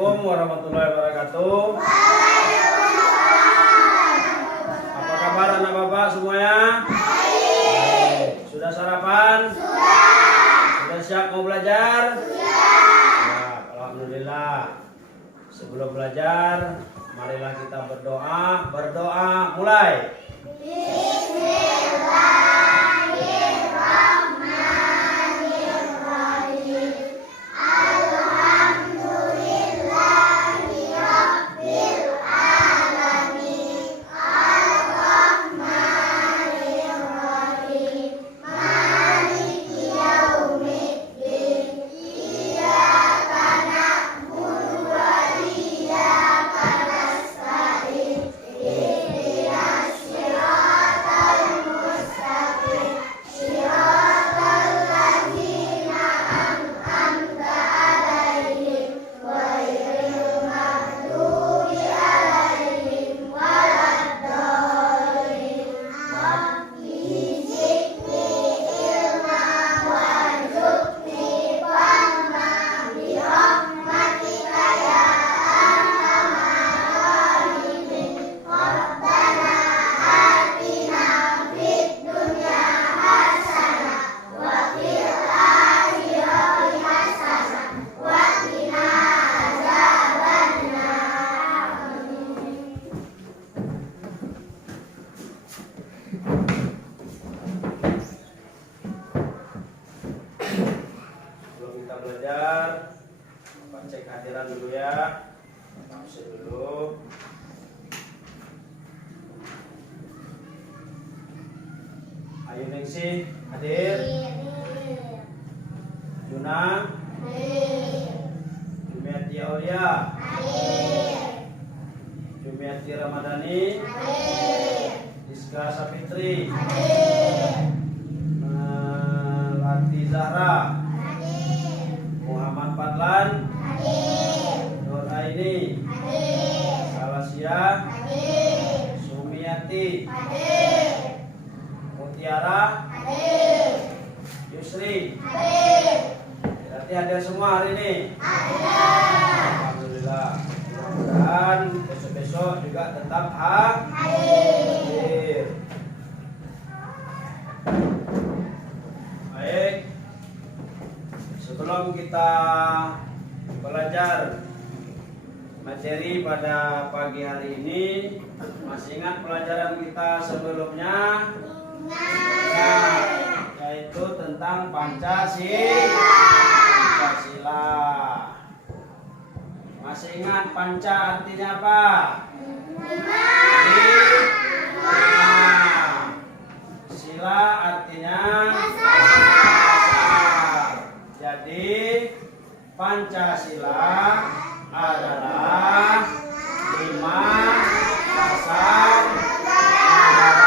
Assalamualaikum warahmatullahi wabarakatuh. Apa kabar anak bapak semuanya? Sudah sarapan? Sudah siap mau belajar? Ya, alhamdulillah. Sebelum belajar, marilah kita berdoa. Berdoa mulai. Belajar, cek hadiran dulu ya, absen dulu. Ayu Ningsih hadir. Yuna Jumiati Aulia Jumiati Ramadhani Rizka Sapitri Melati Zahra Muhammad Fadlan Nur Aini Salasia Sumiati Mutiara Yusri. Berarti hadir semua hari ini. Alhamdulillah. Dan besok-besok juga tetap hadir. Baik. Sebelum kita belajar materi pada pagi hari ini, masih ingat pelajaran kita sebelumnya? Nah, yaitu tentang Pancasila. Masih ingat panca artinya apa? Sila artinya jadi Pancasila adalah 5 dasar negara.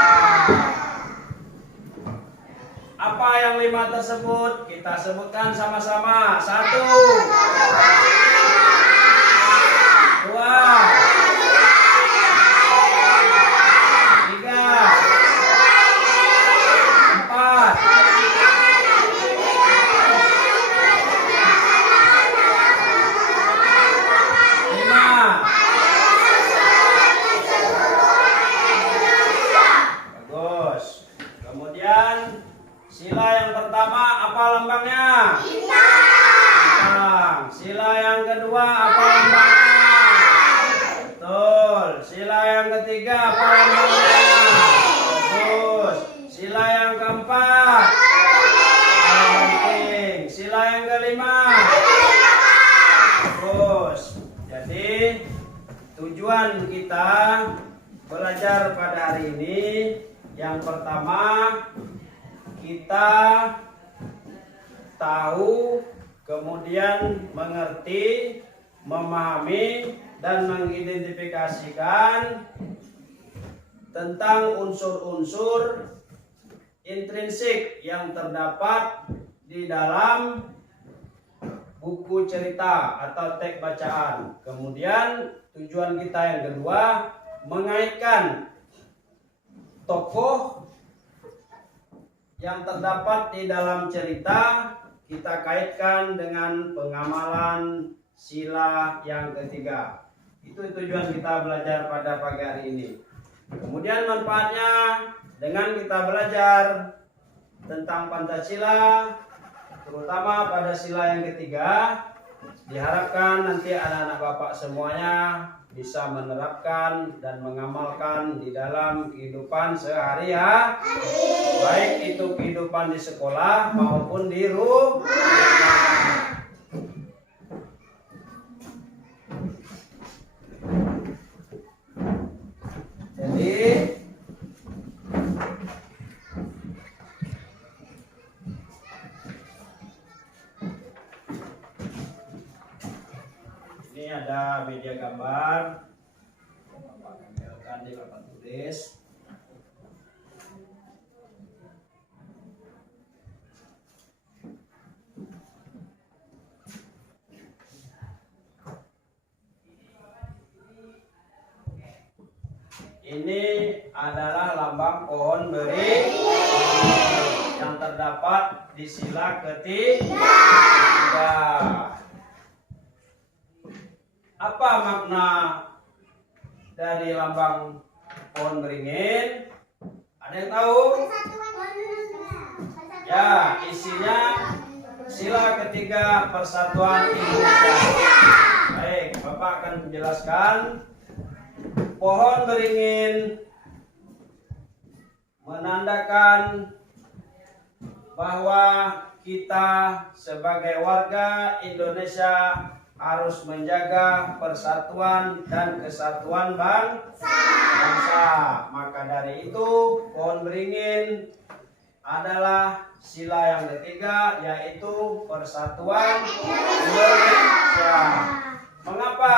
Apa yang 5 tersebut? Kita sebutkan sama-sama. 1, 2, 3, 4, 5, 'Bagus. Kemudian sila yang pertama apa lambangnya? Bintang. Sila yang kedua apa lambangnya? Betul. Sila yang ketiga apa lambangnya? Bagus. Sila yang keempat penting. Sila yang kelima. Bagus. Jadi tujuan kita belajar pada hari ini, yang pertama kita tahu, kemudian mengerti, memahami, dan mengidentifikasikan tentang unsur-unsur intrinsik yang terdapat di dalam buku cerita atau teks bacaan. Kemudian tujuan kita yang kedua, mengaitkan tokoh yang terdapat di dalam cerita, kita kaitkan dengan pengamalan sila yang ketiga. Itu tujuan kita belajar pada pagi hari ini. Kemudian manfaatnya dengan kita belajar tentang Pancasila, terutama pada sila yang ketiga, diharapkan nanti anak-anak Bapak semuanya bisa menerapkan dan mengamalkan di dalam kehidupan sehari-hari, baik itu kehidupan di sekolah maupun di rumah. Jadi ini ada media gambar, Bapak tampilkan di papan tulis. Ini adalah lambang pohon beri yang terdapat di sila ketiga. Apa makna dari lambang pohon beringin? Ada yang tahu? Ya, isinya sila ketiga Persatuan Indonesia. Baik, Bapak akan menjelaskan. Pohon beringin menandakan bahwa kita sebagai warga Indonesia harus menjaga persatuan dan kesatuan bangsa. Maka dari itu pohon beringin adalah sila yang ketiga, yaitu Persatuan Indonesia. Mengapa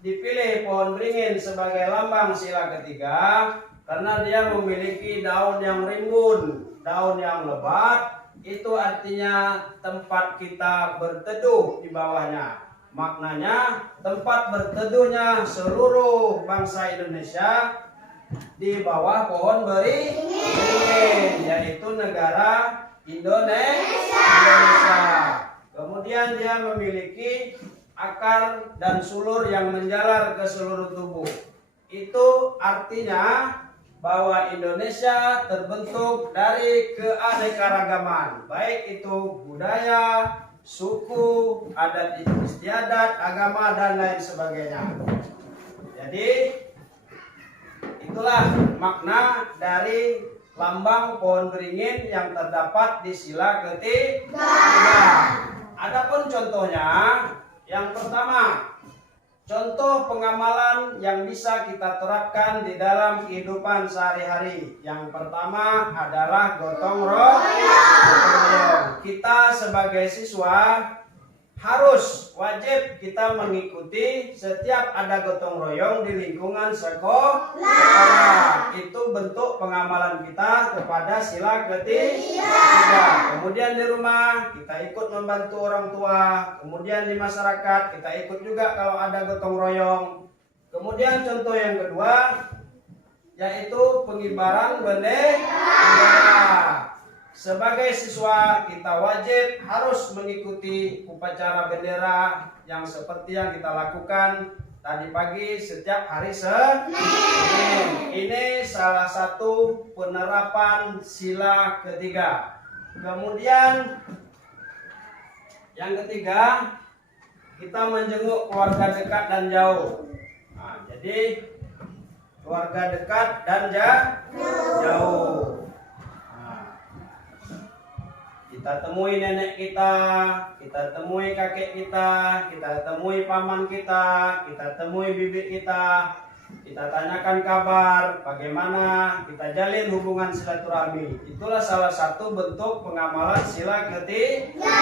dipilih pohon beringin sebagai lambang sila ketiga? Karena dia memiliki daun yang rimbun, daun yang lebat. Itu artinya tempat kita berteduh di bawahnya. Maknanya tempat berteduhnya seluruh bangsa Indonesia di bawah pohon beringin, yaitu negara Indonesia. Kemudian dia memiliki akar dan sulur yang menjalar ke seluruh tubuh. Itu artinya bahwa Indonesia terbentuk dari keanekaragaman, baik itu budaya, suku, adat istiadat, agama, dan lain sebagainya. Jadi itulah makna dari lambang pohon beringin yang terdapat di sila ketiga. Adapun contohnya, yang pertama, contoh pengamalan yang bisa kita terapkan di dalam kehidupan sehari-hari. Yang pertama adalah gotong royong. Kita sebagai siswa harus wajib kita mengikuti setiap ada gotong royong di lingkungan sekolah. Itu bentuk pengamalan kita kepada sila ketiga. Kemudian di rumah kita ikut membantu orang tua. Kemudian di masyarakat kita ikut juga kalau ada gotong royong. Kemudian contoh yang kedua yaitu pengibaran bendera. Sebagai siswa kita wajib harus mengikuti upacara bendera yang seperti yang kita lakukan tadi pagi setiap hari Senin. Ini salah satu penerapan sila ketiga. Kemudian yang ketiga, kita menjenguk keluarga dekat dan jauh. Nah, jadi keluarga dekat dan jauh. Kita temui nenek kita temui kakek kita temui paman kita temui bibi kita tanyakan kabar, bagaimana, kita jalin hubungan silaturahmi. Itulah salah satu bentuk pengamalan sila ketiga.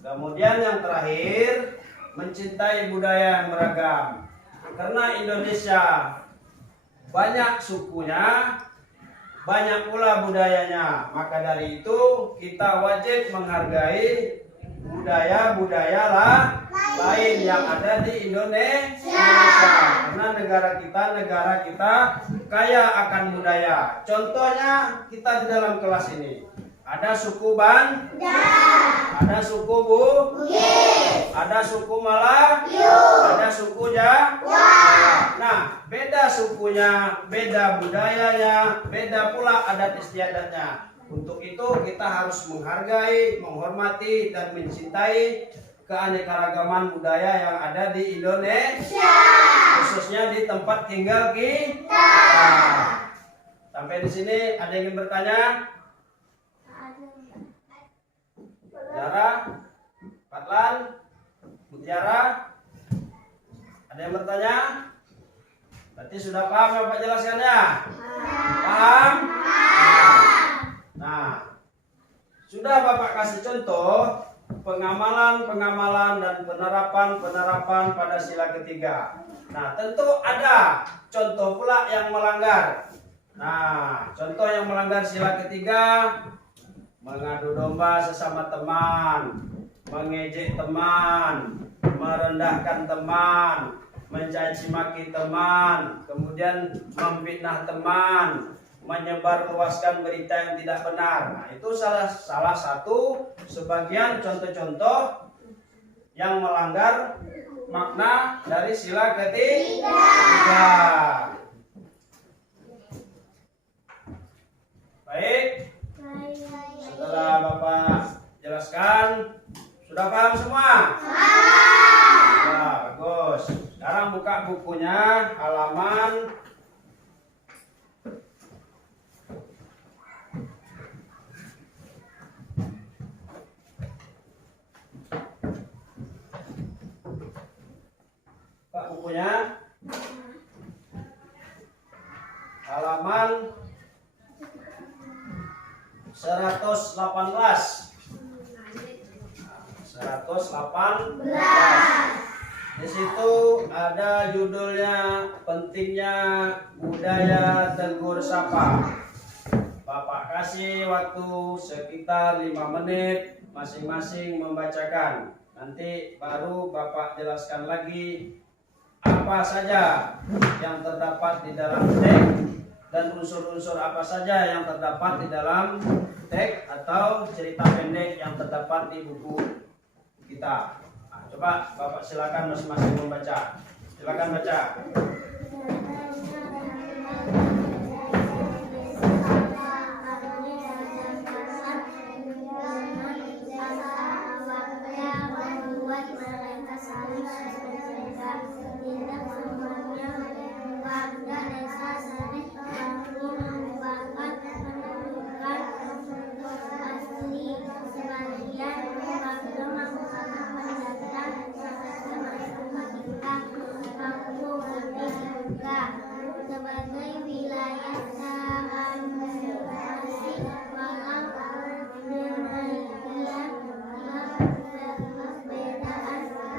Kemudian yang terakhir, mencintai budaya yang beragam. Karena Indonesia banyak sukunya, banyak pula budayanya, maka dari itu kita wajib menghargai budaya-budaya lain yang ada di Indonesia. Karena negara kita kaya akan budaya. Contohnya kita di dalam kelas ini, Ada suku Bandar, ada suku Bugis, ada suku Melayu, ada suku Jawa. Nah, beda sukunya, beda budayanya, beda pula adat istiadatnya. Untuk itu kita harus menghargai, menghormati, dan mencintai keanekaragaman budaya yang ada di Indonesia, khususnya di tempat tinggal kita. Sampai di sini ada yang ingin bertanya? Zara, Fatlan, Mutiara, ada yang bertanya? Berarti sudah paham ya Pak jelaskannya? Paham? Nah, sudah Bapak kasih contoh pengamalan dan penerapan pada sila ketiga. Nah, tentu ada contoh pula yang melanggar. Nah, contoh yang melanggar sila ketiga: mengadu domba sesama teman, mengejek teman, merendahkan teman, mencaci maki teman, kemudian memfitnah teman, menyebarluaskan berita yang tidak benar. Nah, itu salah satu sebagian contoh-contoh yang melanggar makna dari sila ketiga. Baik. Setelah Bapak jelaskan, sudah paham semua? Ya, bagus. Sekarang buka bukunya, halaman 118. Di situ ada judulnya pentingnya budaya tegur sapa. Bapak kasih waktu sekitar 5 menit masing-masing membacakan. Nanti baru Bapak jelaskan lagi apa saja yang terdapat di dalam teks dan unsur-unsur apa saja yang terdapat di dalam teks atau cerita pendek yang terdapat di buku kita. Nah, coba Bapak silakan masing-masing membaca. Silakan baca. Sebagai wilayah administrasi walau demikian perbedaan asal usul tidak mengakibatkan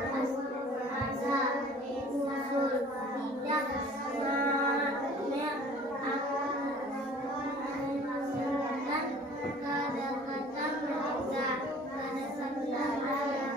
kedekatan mereka. Kedekatan yang dimulai oleh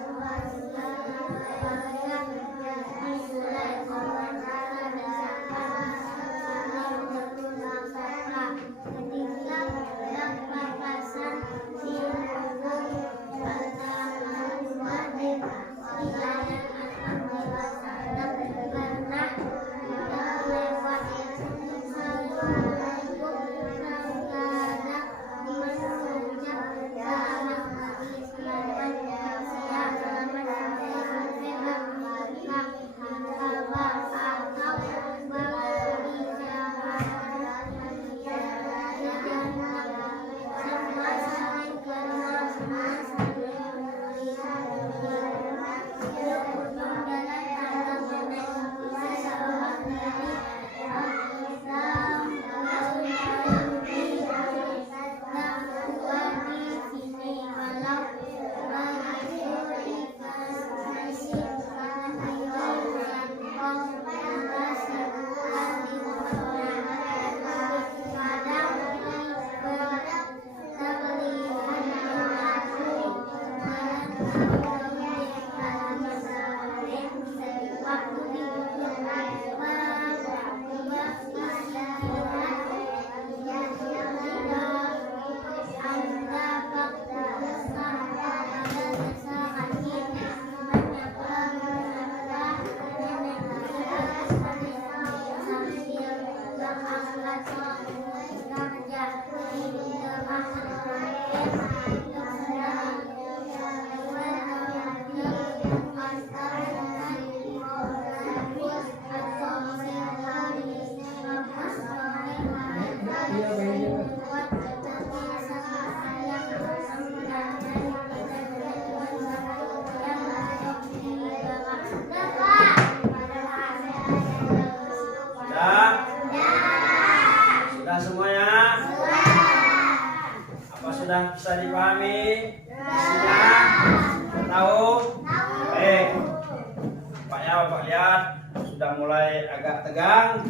nampaknya Bapak lihat sudah mulai agak tegang.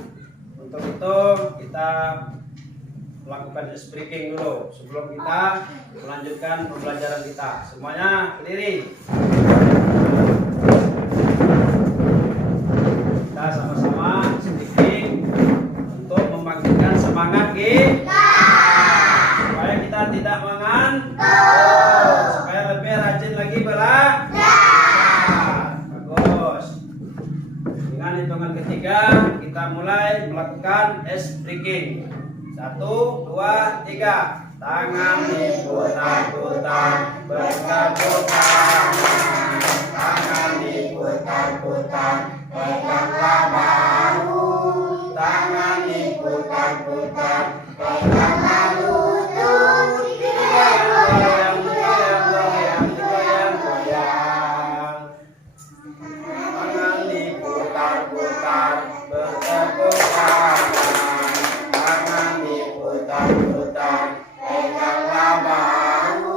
Untuk itu kita melakukan ice breaking dulu sebelum kita melanjutkan pembelajaran kita. Semuanya berdiri. Kita sama-sama ice breaking untuk membangkitkan semangat kita, supaya kita tidak mengantuk, supaya lebih rajin lagi belajar. Bagus. Dengan hitungan ketiga kita mulai melakukan ice breaking. 1, 2, 3. Tangan diputar-putar, bertepuk-tangan. Tangan diputar-putar, peganglah bahu. Tangan diputar-putar, peganglah lutut. Goyang, goyang, goyang, goyang, goyang. Tangan diputar-putar, bertepuk-tangan. Tangan diputar-putar, peganglah bahu.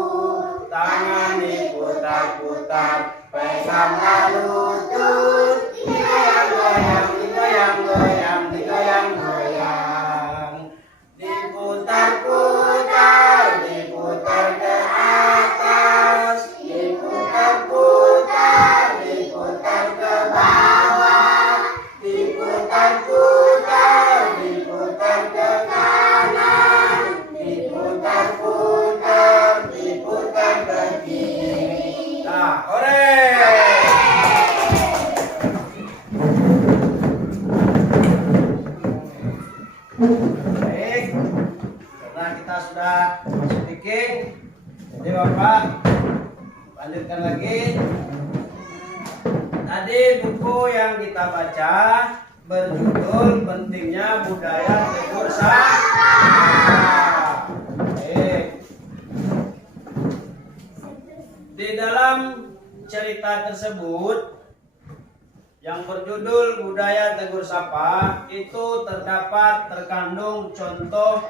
Tangan diputar-putar, peganglah lutut. Digoyang, digoyang, goyang, digoyang, goyang. Diputar-putar, diputar ke atas. Diputar-putar, diputar ke bawah. Diputar-putar, diputar ke kanan. Diputar-putar, diputar ke kiri. Nah, ore. Baik, karena kita sudah speaking, jadi Bapak lanjutkan lagi. Tadi buku yang kita baca berjudul Pentingnya Budaya Tegur Sapa. Baik. Di dalam cerita tersebut yang berjudul Budaya Tegur Sapa itu terkandung contoh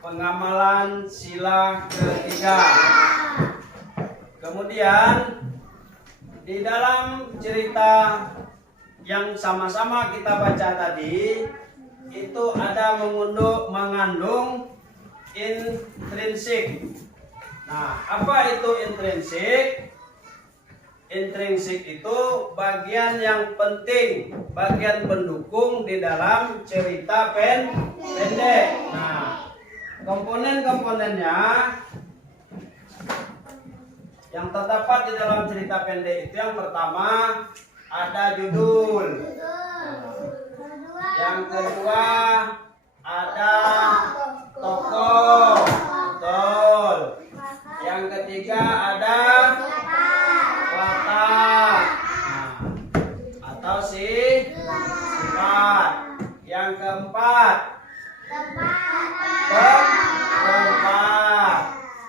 pengamalan sila ketiga. Kemudian di dalam cerita yang sama-sama kita baca tadi itu ada mengandung intrinsik. Nah, apa itu intrinsik? Intrinsik itu bagian yang penting, bagian pendukung di dalam cerita pendek. Nah, komponen-komponennya yang terdapat di dalam cerita pendek itu yang pertama ada judul. Yang kedua ada tokoh. Betul. Yang ketiga ada watak. Atau sifat. Yang keempat tempat.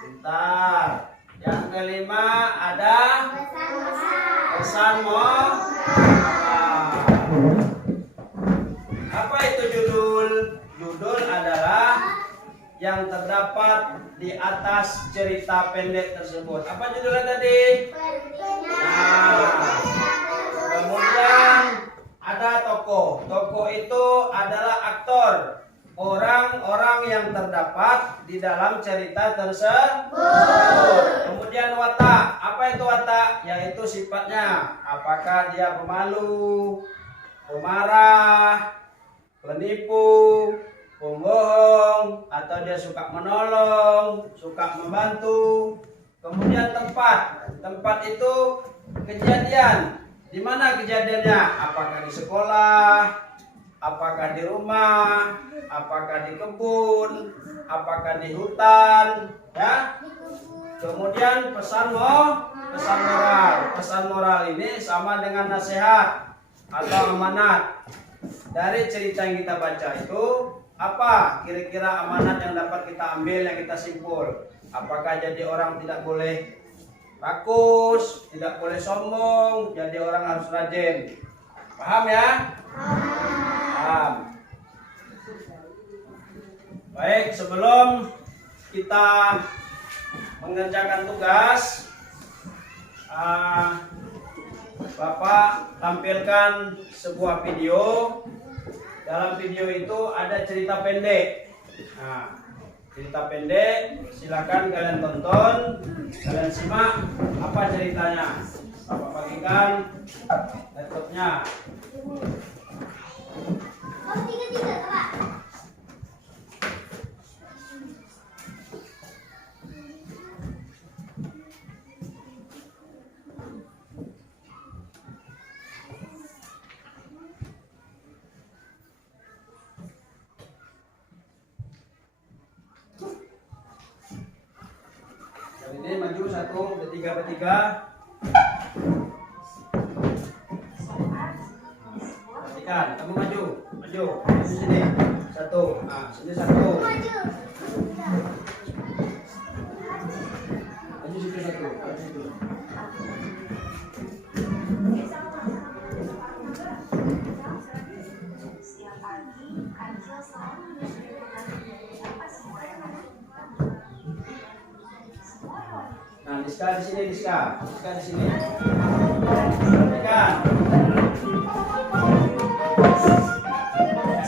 Bentar. Yang kelima ada pesan moral. Apa itu judul? Judul adalah yang terdapat di atas cerita pendek tersebut. Apa judulnya tadi? Nah, kemudian ada tokoh. Tokoh itu adalah aktor, orang-orang yang terdapat di dalam cerita tersebut. Kemudian watak. Apa itu watak? Yaitu sifatnya. Apakah dia pemalu, pemarah, penipu, pembohong, atau dia suka menolong, suka membantu. Kemudian tempat. Tempat itu kejadian. Di mana kejadiannya? Apakah di sekolah? Apakah di rumah? Apakah di kebun? Apakah di hutan? Ya. Kemudian pesan moral. Pesan moral ini sama dengan nasihat atau amanat. Dari cerita yang kita baca itu, apa kira-kira amanat yang dapat kita ambil, yang kita simpul? Apakah jadi orang tidak boleh rakus, tidak boleh sombong, jadi orang harus rajin. Paham ya? Paham. Baik, sebelum kita mengerjakan tugas, Bapak tampilkan sebuah video. Dalam video itu ada cerita pendek. Nah, cerita pendek, silakan kalian tonton, kalian simak apa ceritanya. Bapak bagikan laptopnya. Oh, tiga, Kak. Kali ini maju satu, bertiga. Perhatikan, kamu maju sini. Satu, nah sini satu. Maju. Maju situ satu, maju situ. Setiap pagi, Kancil selalu menyusuri hutan dan menyapa semua hewan. Semua hewan Nah, Diska di sini, Diska di sini. Perhatikan.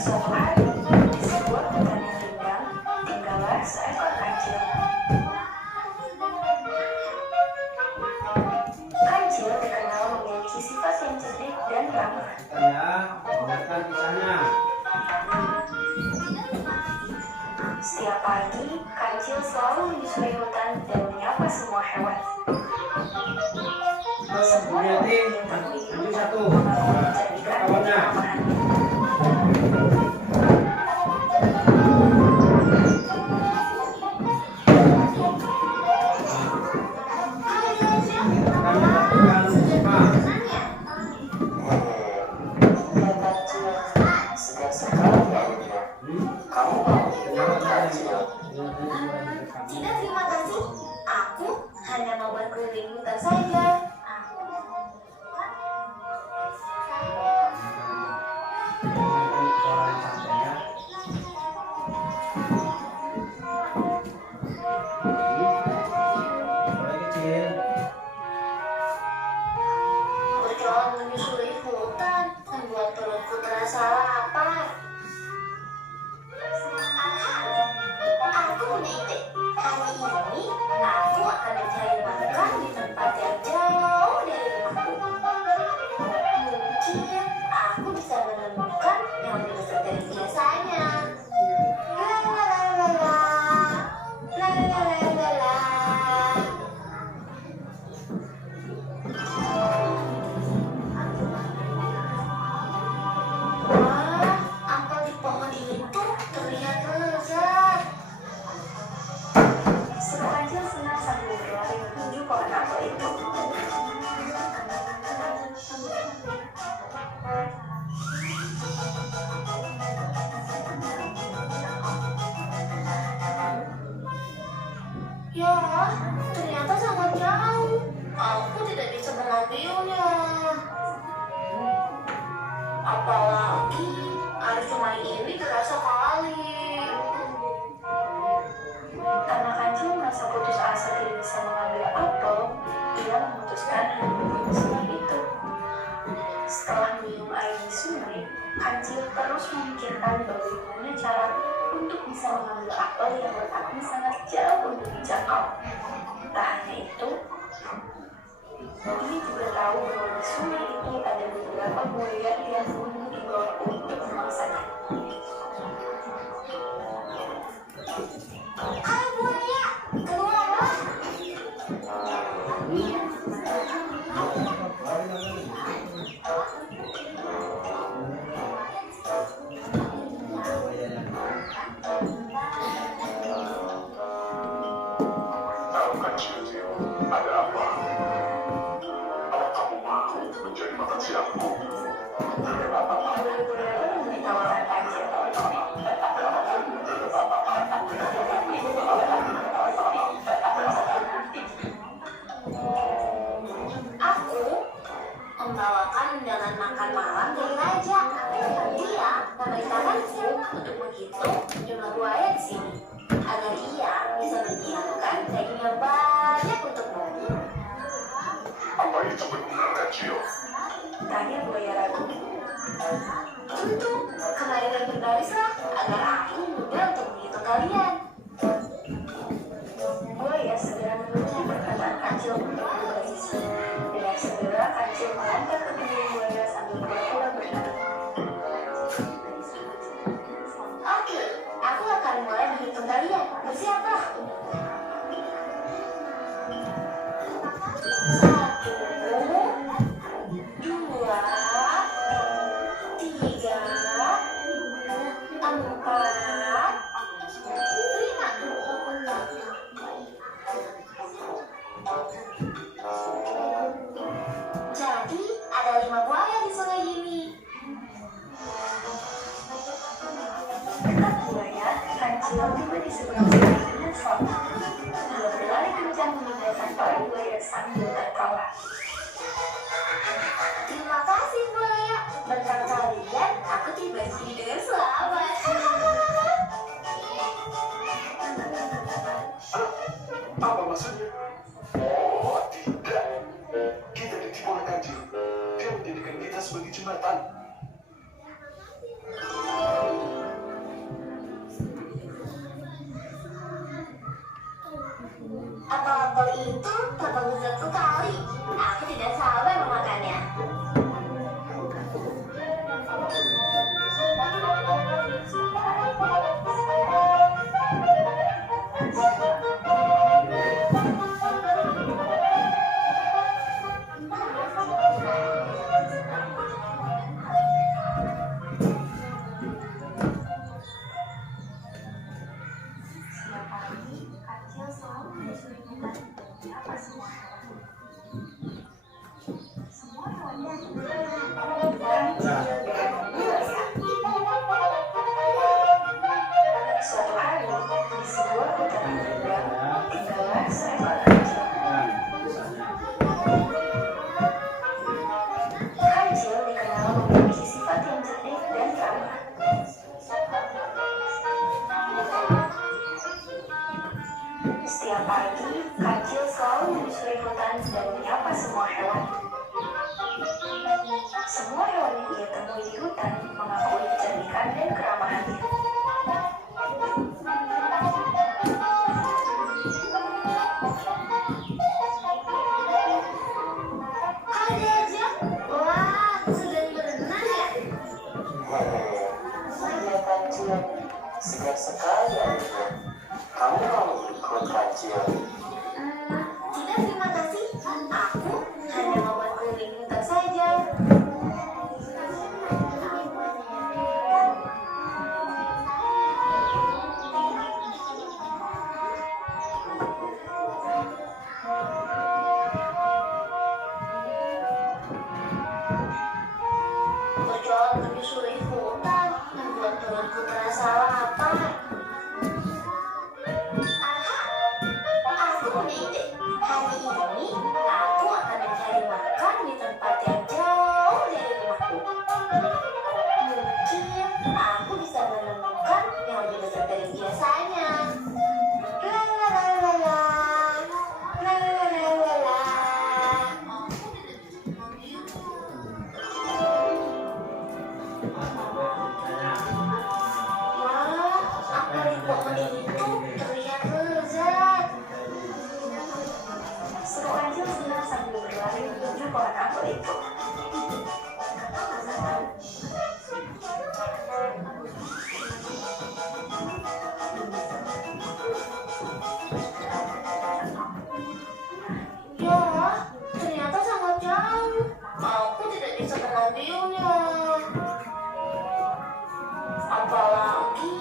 suatu hari, di sebuah hutan yang rindang, tinggallah seekor kancil. Kancil dikenal memiliki sifat yang cerdik dan ramah. Ya, dengarkan kisahnya. Setiap pagi, Kancil selalu menyusuri hutan dan menyapa semua hewan. Semua hewan Berarti yang maju satu. menjadikan Kawannya. keramahan. Kami lakukan simak. Sudah sekali akhirnya. Kamu mau ikut Kancil? Tidak, terima kasih. Aku hanya mau berkeliling hutan saja. Berjalan menyusuri hutan membuat perutku terasa lapar. Aku punya ide. Hari ini aku akan mencari makan di tempat yang jauh dari rumahku. Mungkin aku bisa menemukan yang lebih besar dari biasanya. La la la la la. La la la la la. Wah, apel di pohon itu terlihat lezat. Suruh Kancil senang sambil berlari menuju pohon apel itu. Ya, ternyata sangat jauh. Aku tidak bisa mengambilnya. Apalagi air sungai ini terasa kali. Karena Kancil merasa putus asa tidak bisa mengambil apel, ia memutuskan meminum sungai itu. Setelah minum air di sungai, Kancil terus memikirkan bagaimana cara untuk bisa mengambil apel yang letaknya sangat jauh untuk dijangkau. Tak hanya itu, ia juga tahu bahwa di sungai itu ada beberapa buaya yang menunggu di bawah untuk memangsanya. Ayo buaya, keluarlah. Tahu Kancil, ada apa? Apa kamu mau menjadi makan siangku? Buaya-buaya pun ditawarkan Kancil. Aku membawakan undangan makan malam dari raja. Dia memerintahkanku untuk menghitung jumlah buaya di sini agar ia bisa menyiapkan daging yang banyak untukmu. Apa itu benar, Kancil? Tentu, kemarin dan berbarislah agar aku mudah untuk menghitung kalian. Buaya segera mendengar perkataan kancil untuk berbaris. Dengan segera kancil melompat ke tubuh buaya sambil pura-pura berenang. Oke, aku akan mulai menghitung kalian. Bersiaplah. 1, 2, 3, 4, 5. Jadi, ada 5 buaya di sungai ini. Dekat buaya, kancil tiba di seberang sungai dengan selamat. Dia berlari kencang meninggalkan para buaya sambil tertawa. Terima kasih buaya. Berkat kalian, aku tiba di sini dengan selamat. Apa maksudnya? Oh, tidak. Kita ditipu oleh kancil. Dia menjadikan kita sebagai jembatan. Apel-apel itu terbagus sekali. Aku tidak sabar memakannya. Suatu hari, di sebuah hutan rindang, tinggallah seekor kancil. Kancil dikenal memiliki sifat yang cerdik dan ramah. Setiap pagi, kancil selalu menyusuri hutan dan menyapa semua hewan. Semua hewan yang ia temui di hutan mengakui kecerdikan dan keramahannya. Hai gajah. Wah, sudah berenang ya? Saya kancil, segar sekali airnya. Kamu mau ikut kancil? Tidak, terima kasih. Aku hanya membuat keliling hutan saja. Berjalan menyusuri hutan membuat perutku terasa lapar. Aha, aku punya ide. Hari ini aku akan mencari makan di tempat yang jauh dari rumahku. Mungkin aku bisa menemukan yang lebih besar dari biasanya. La la la la la. La la la la la. Wah, apel di pohon itu terlihat lezat. Seru kancil senang sambil berlari menuju pohon apel itu. Ya, ternyata sangat jauh. Aku tidak bisa mengambilnya. Apalagi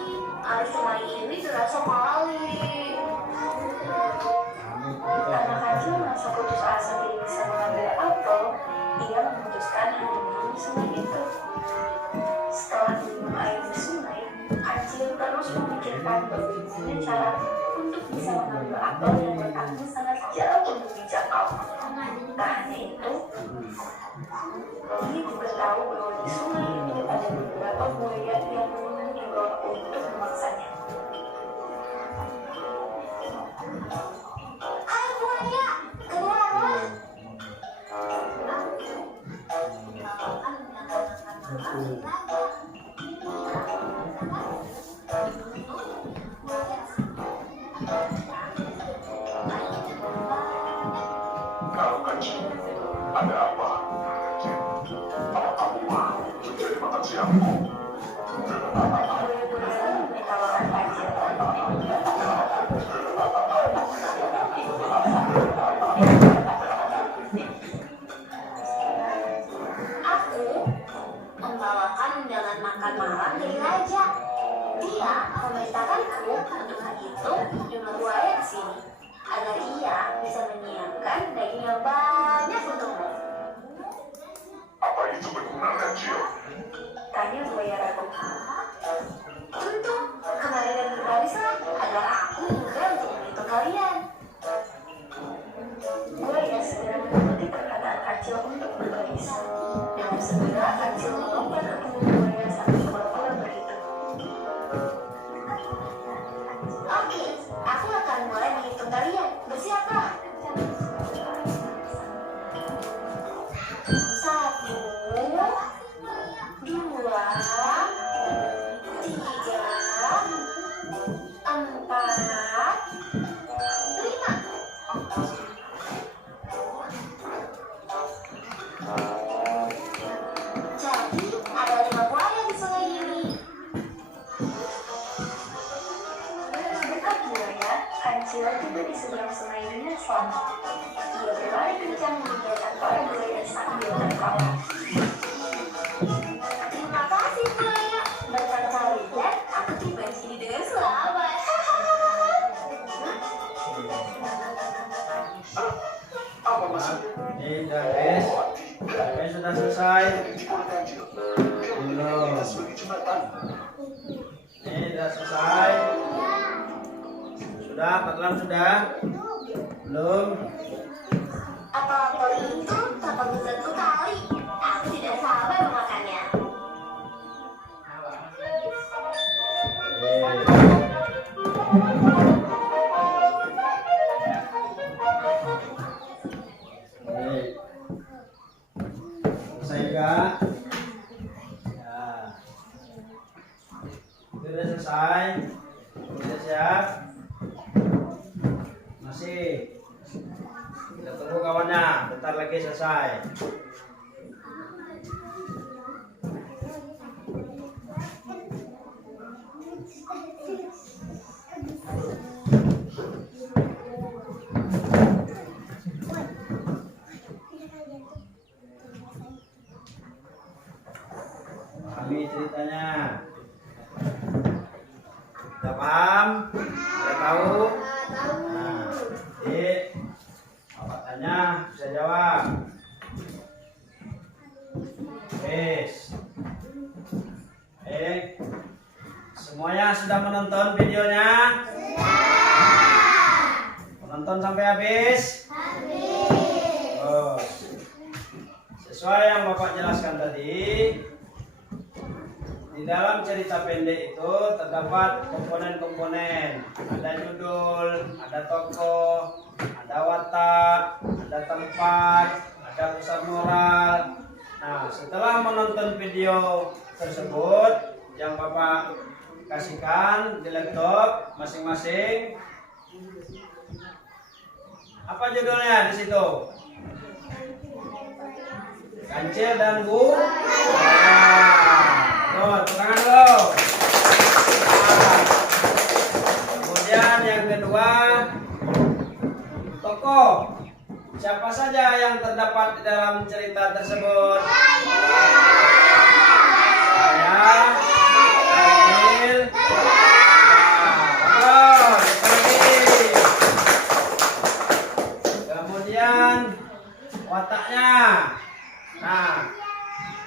air sungai ini terasa pahit. Karena kancil merasa putus asa tidak bisa mengambil apel, ia memutuskan hanya minum di sungai itu. Setelah minum air di sungai, kancil terus memikirkan bagaimana cara untuk bisa mengambil apel yang letaknya sangat jauh untuk dijangkau. Tak hanya itu, dia juga tahu bahwa di sungai itu ada beberapa buaya yang menunggu di bawah untuk memaksanya. Hai buaya, keluarlah. Kalau kecil, ada apa? Apa kamu mau menjadi makan siangku? Ditawarkan kancil. Aku membawakan undangan makan malam dari raja. Dia memerintahkanku untuk menghitung jumlah buaya di sini agar ia bisa menyiapkan daging yang banyak untukmu. Apa itu benar, kecil? Tanya buaya ragu. Tentu, kemarin dan berbalislah agar aku juga untuk menghitung kalian. Buaya segera mengikuti perkataan kancil untuk berbaris. Dengan segera kancil melompat ke punggung buaya sambil pura-pura berhitung. Oke, aku akan mulai menghitung kalian. Bersiaplah. 1, 2, 3, 4, 5. Jadi ada 5 buaya di sungai ini. Dekat buaya, kancil tiba di seberang sungai dengan selamat. Dia berlari kencang meninggalkan para buaya sambil tertawa. Terima kasih buaya. Berkat kalian, aku tiba di sini dengan selamat. Apa maksudnya? Ini udah guys. Oh, tidak. Guys sudah selesai. Ditipu oleh kancil. Dia menjadikan kita sebagai jembatan. Ini sudah selesai. Sudah, Patlam sudah? Belum? Apapun itu, tanpa satu kali. Aku tidak sabar memakannya. Oke. Selesai enggak? Ya. Itu udah selesai. Udah siap? Masih. Kita tunggu kawannya. Bentar lagi selesai. Pahami ceritanya. Udah paham? Udah tahu? Nah, jadi apa tanya bisa jawab. Yes. Semuanya sudah menonton videonya? Menonton sampai habis? Oh. Sesuai yang Bapak jelaskan tadi, di dalam cerita pendek itu terdapat komponen-komponen. Ada judul, ada tokoh, ada watak, ada tempat, ada pesan moral. Nah, setelah menonton video tersebut yang Bapak kasihkan di laptop masing-masing, apa judulnya di situ? Kancil dan Bu. Tuh, tangan dulu. Kemudian yang kedua, tokoh. Siapa saja yang terdapat di dalam cerita tersebut? Saya, Kancil. Kemudian wataknya. Nah,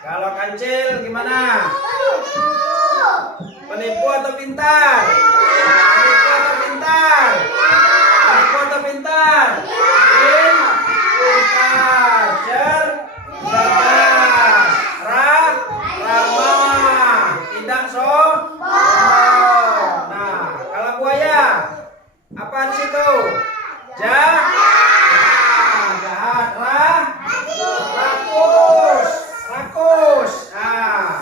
kalau Kancil gimana? Penipu atau pintar? Penipu atau pintar? Penipu atau pintar? Pintar. Cerdas. Ramah. Tidak sombong. Nah, kalau buaya apa di situ? Jahat. Rakus. Nah,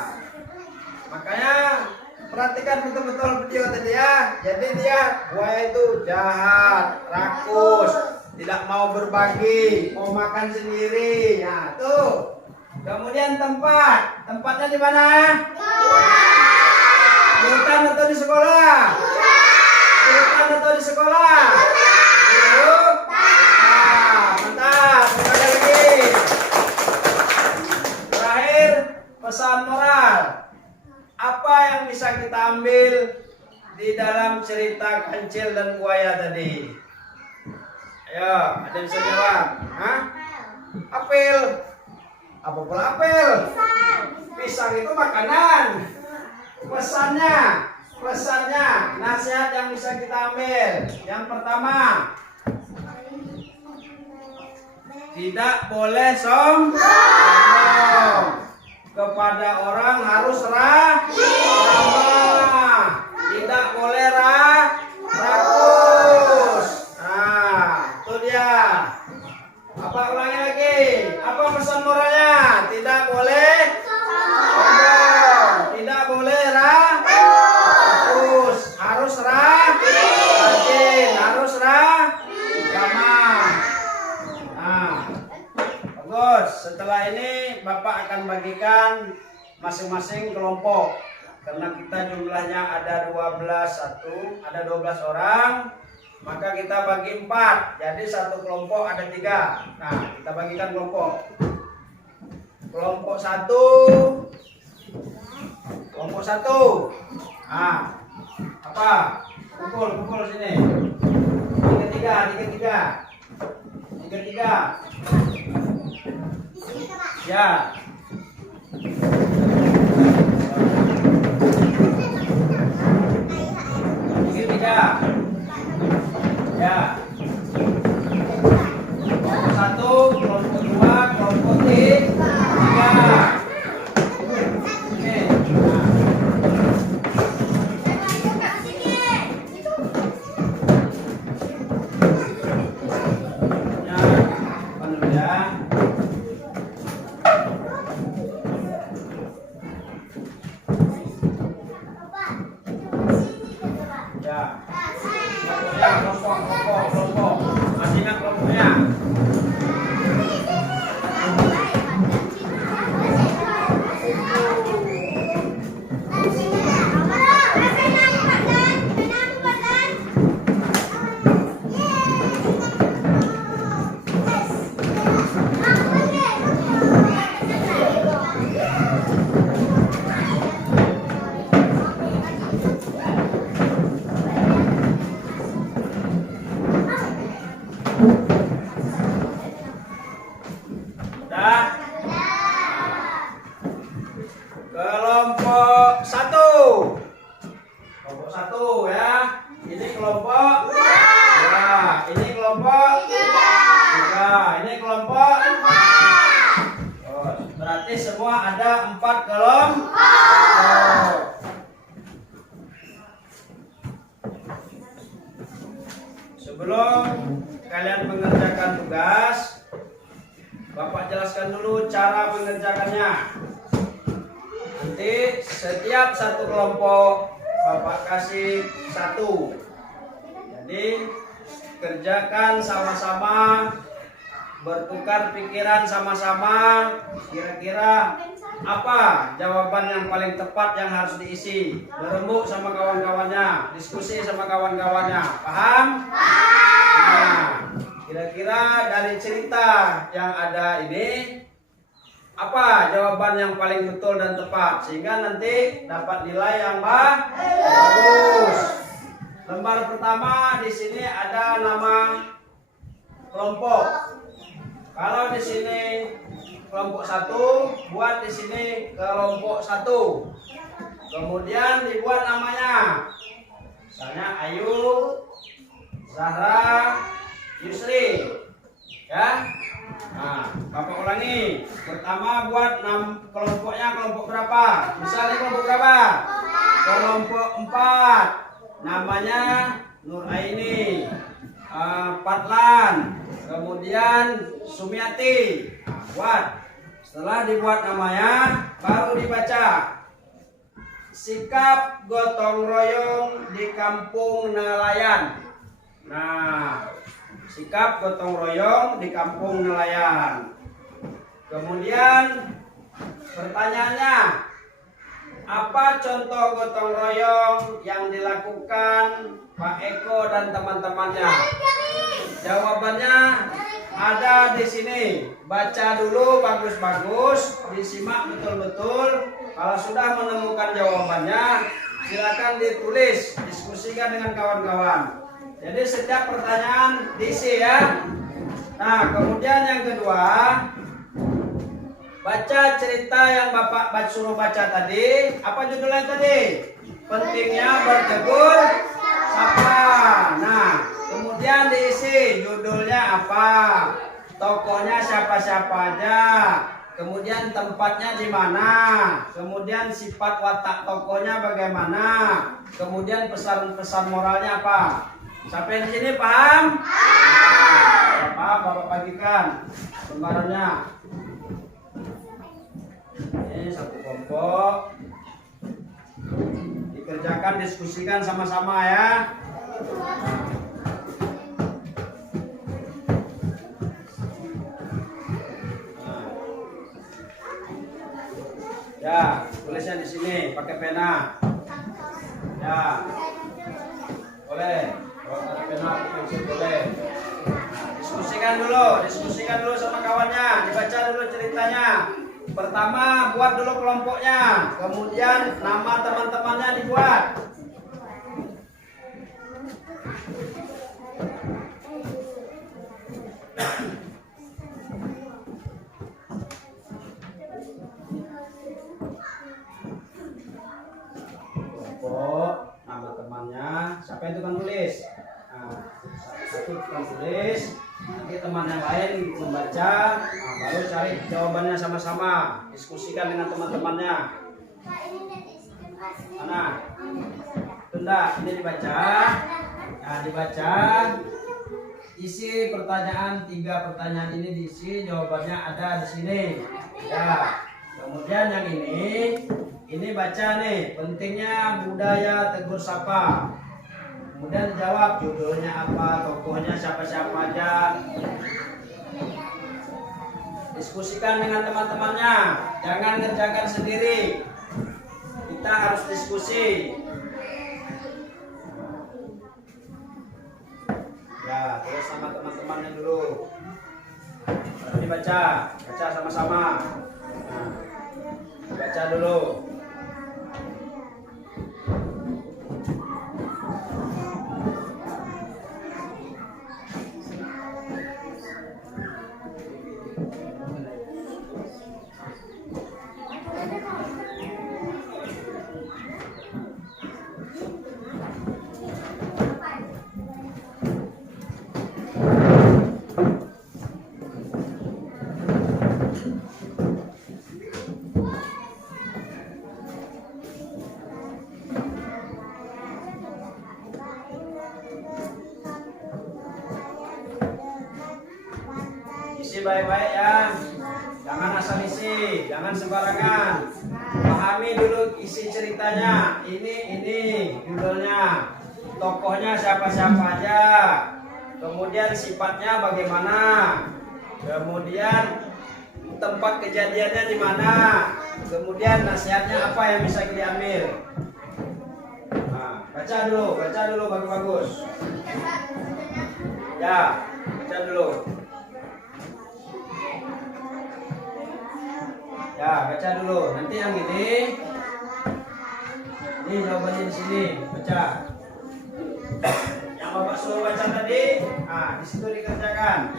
perhatikan betul-betul video tadi ya. Jadi dia buaya itu jahat, rakus, tidak mau berbagi, mau makan sendiri. Nah, tuh. Kemudian tempatnya di mana? Di hutan atau di sekolah? Di hutan atau di sekolah? Mantap. Sekali lagi. Terakhir, pesan moral. Apa yang bisa kita ambil di dalam cerita kancil dan buaya tadi? Ayo, ada yang bisa jawab? Hah? Apel. Apa pula apel? Pisang itu makanan. Pesannya, nasihat yang bisa kita ambil. Yang pertama, tidak boleh sombong. Kepada orang harus ramah. Tidak boleh rakus. Nah, itu dia. Apa ulangi lagi? Apa pesan moralnya? Tidak boleh sombong. Tidak boleh rakus. Harus rajin. Harus ramah. Nah, bagus. Setelah ini Bapak akan bagikan masing-masing kelompok. Karena kita jumlahnya ada 12 orang, maka kita bagi 4. Jadi satu kelompok ada 3. Nah, kita bagikan kelompok. Kelompok 1. Nah, apa? Kumpul sini. Tiga. Ya. Tiga. Ya. Kelompok 1, kelompok 2, kelompok 3. Oke. Kelompok. Masih ingat kelompoknya? Kelompok 1 ya. Ini kelompok 2. Ini kelompok 3. Ini kelompok 4. Berarti semua ada 4 kelompok. Sebelum kalian mengerjakan tugas, Bapak jelaskan dulu cara mengerjakannya. Nanti setiap satu kelompok Bapak kasih 1. Jadi kerjakan sama-sama, bertukar pikiran sama-sama. Kira-kira apa jawaban yang paling tepat yang harus diisi? Berembuk sama kawan-kawannya, diskusi sama kawan-kawannya. Paham? Nah, kira-kira dari cerita yang ada ini, apa jawaban yang paling betul dan tepat sehingga nanti dapat nilai yang bagus. Lembar pertama di sini ada nama kelompok. Kalau di sini kelompok 1, buat di sini kelompok 1. Kemudian dibuat namanya. Misalnya Ayu, Zahra, Yusri. Ya. Nah, Bapak ulangi. Pertama buat kelompoknya kelompok berapa? Misalnya kelompok berapa? Kelompok 4. Namanya Nuraini, Patlan, kemudian Sumiati. Buat. Setelah dibuat namanya, baru dibaca. sikap gotong royong di kampung nelayan. Nah, sikap gotong royong di kampung nelayan. Kemudian pertanyaannya, apa contoh gotong royong yang dilakukan Pak Eko dan teman-temannya? Jawabannya ada di sini. Baca dulu bagus-bagus, disimak betul-betul. Kalau sudah menemukan jawabannya, silakan ditulis, diskusikan dengan kawan-kawan. Jadi setiap pertanyaan diisi ya. Nah, kemudian yang kedua, baca cerita yang Bapak suruh baca tadi. Apa judulnya tadi? Pentingnya bertegur sapa. Nah, kemudian diisi judulnya apa, tokohnya siapa-siapa aja, kemudian tempatnya di mana, kemudian sifat watak tokohnya bagaimana, kemudian pesan-pesan moralnya apa. Sampai di sini paham? Paham, Bapak bagikan lembarannya. Ini satu kelompok, dikerjakan, diskusikan sama-sama ya. Ya, tulisnya di sini pakai pena. Ya, boleh. Kalau ada pena, tulis boleh. Diskusikan dulu sama kawannya. Dibaca dulu ceritanya. Pertama, buat dulu kelompoknya. Kemudian nama teman-temannya dibuat. Nama temannya, siapa yang tukang tulis? Nah, satu tukang tulis, nanti teman yang lain membaca, nah, baru cari jawabannya sama-sama, diskusikan dengan teman-temannya. Mana? Tunda, ini dibaca. Nah, dibaca. Isi pertanyaan, 3 pertanyaan ini diisi, jawabannya ada di sini. Ya. Kemudian yang ini baca nih, pentingnya budaya tegur sapa. Kemudian jawab judulnya apa, tokohnya siapa-siapa aja. Diskusikan dengan teman-temannya, jangan ngerjakan sendiri. Kita harus diskusi. Ya, terus sama teman-temannya dulu. Baru dibaca, baca sama-sama. Nah, baca dulu. Isi baik-baik ya, jangan asal isi, jangan sembarangan. Pahami dulu isi ceritanya. Ini judulnya, tokohnya siapa-siapa aja, kemudian sifatnya bagaimana, kemudian tempat kejadiannya di mana, kemudian nasihatnya apa yang bisa diambil. Nah, baca dulu bagus-bagus. Ya, baca dulu. Ya, baca dulu. Nanti yang ini jawabannya di sini. Baca. Yang Bapak suruh baca tadi, di situ dikerjakan.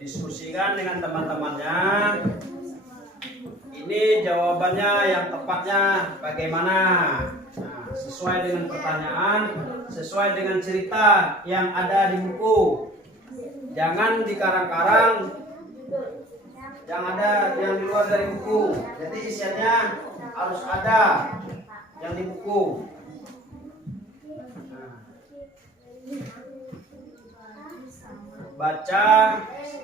Diskusikan dengan teman-temannya. Ini jawabannya yang tepatnya bagaimana? Nah, sesuai dengan pertanyaan, sesuai dengan cerita yang ada di buku. Jangan dikarang-karang yang ada yang di luar dari buku. Jadi isiannya harus ada yang di buku. Nah, baca,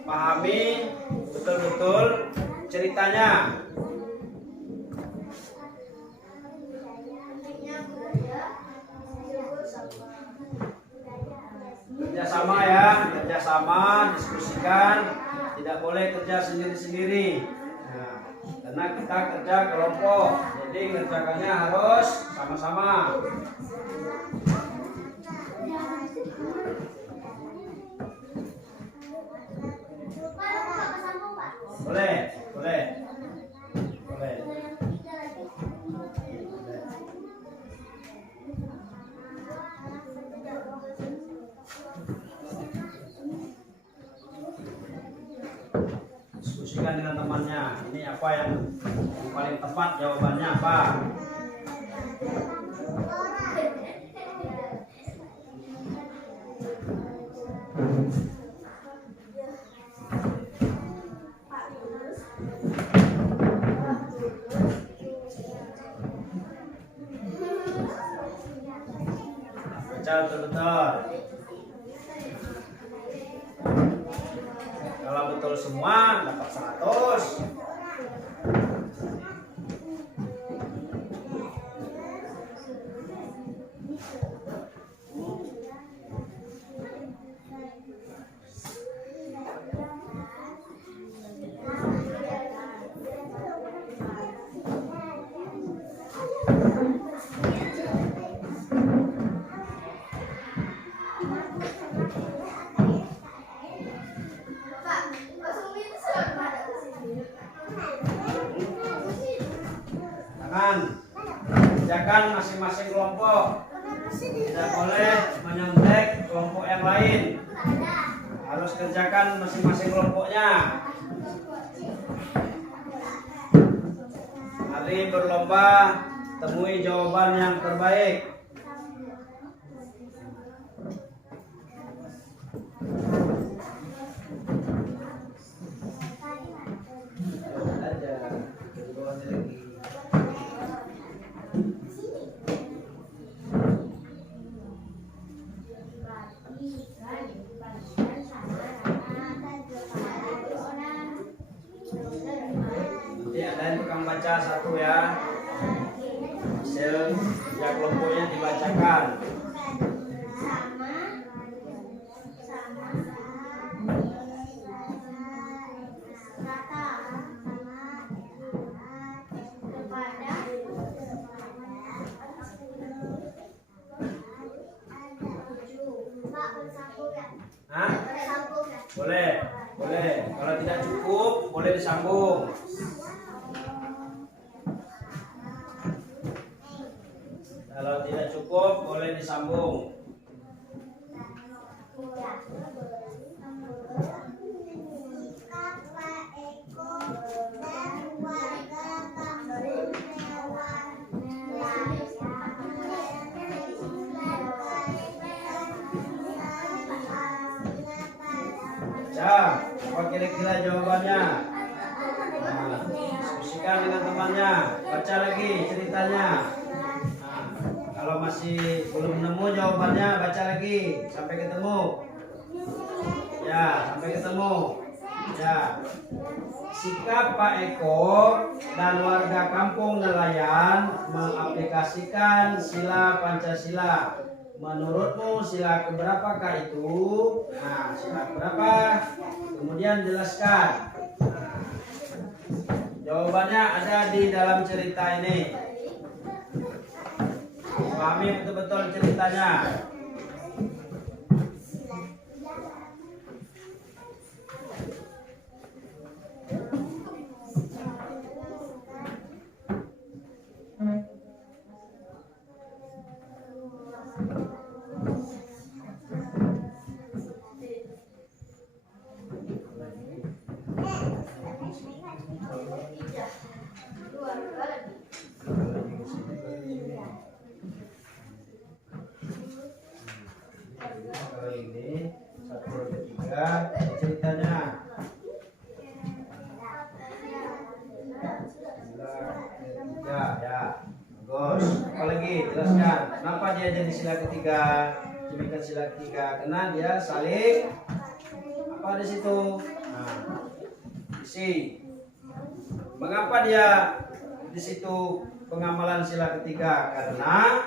pahami betul-betul ceritanya. Kerjasama ya, kerjasama, diskusikan, tidak boleh kerja sendiri-sendiri. Nah, karena kita kerja kelompok, jadi ngerjakannya harus sama-sama. Boleh, boleh, boleh. Diskusikan dengan temannya. Ini apa yang paling tepat jawabannya apa? Baca betul-betul. Kalau betul semua dapat 100. Kerjakan masing-masing kelompok. Tidak boleh menyontek kelompok yang lain. Harus kerjakan masing-masing kelompoknya. Mari berlomba temui jawaban yang terbaik. Nanti ada tukang baca satu ya. Hasil ya kelompoknya dibacakan. Hah? Boleh, boleh. Kalau tidak cukup, boleh disambung. Kalau tidak cukup, boleh disambung. Apa kira-kira jawabannya? Nah, diskusikan dengan temannya. Baca lagi ceritanya. Nah, kalau masih belum nemu jawabannya, baca lagi sampai ketemu. Ya, sampai ketemu. Ya. Sikap Pak Eko dan warga kampung nelayan mengaplikasikan sila Pancasila. Menurutmu sila keberapakah itu? Nah, sila berapa? Kemudian jelaskan. Nah, jawabannya ada di dalam cerita ini. Pahami betul-betul ceritanya. Kalau ini 1, 2, 3 ceritanya. Tiga ya, bagus. Apa lagi? Jelaskan. Kenapa dia jadi sila ketiga? Jadikan sila ketiga karena dia saling apa di situ? Nah, isi. Mengapa dia di situ pengamalan sila ketiga? Karena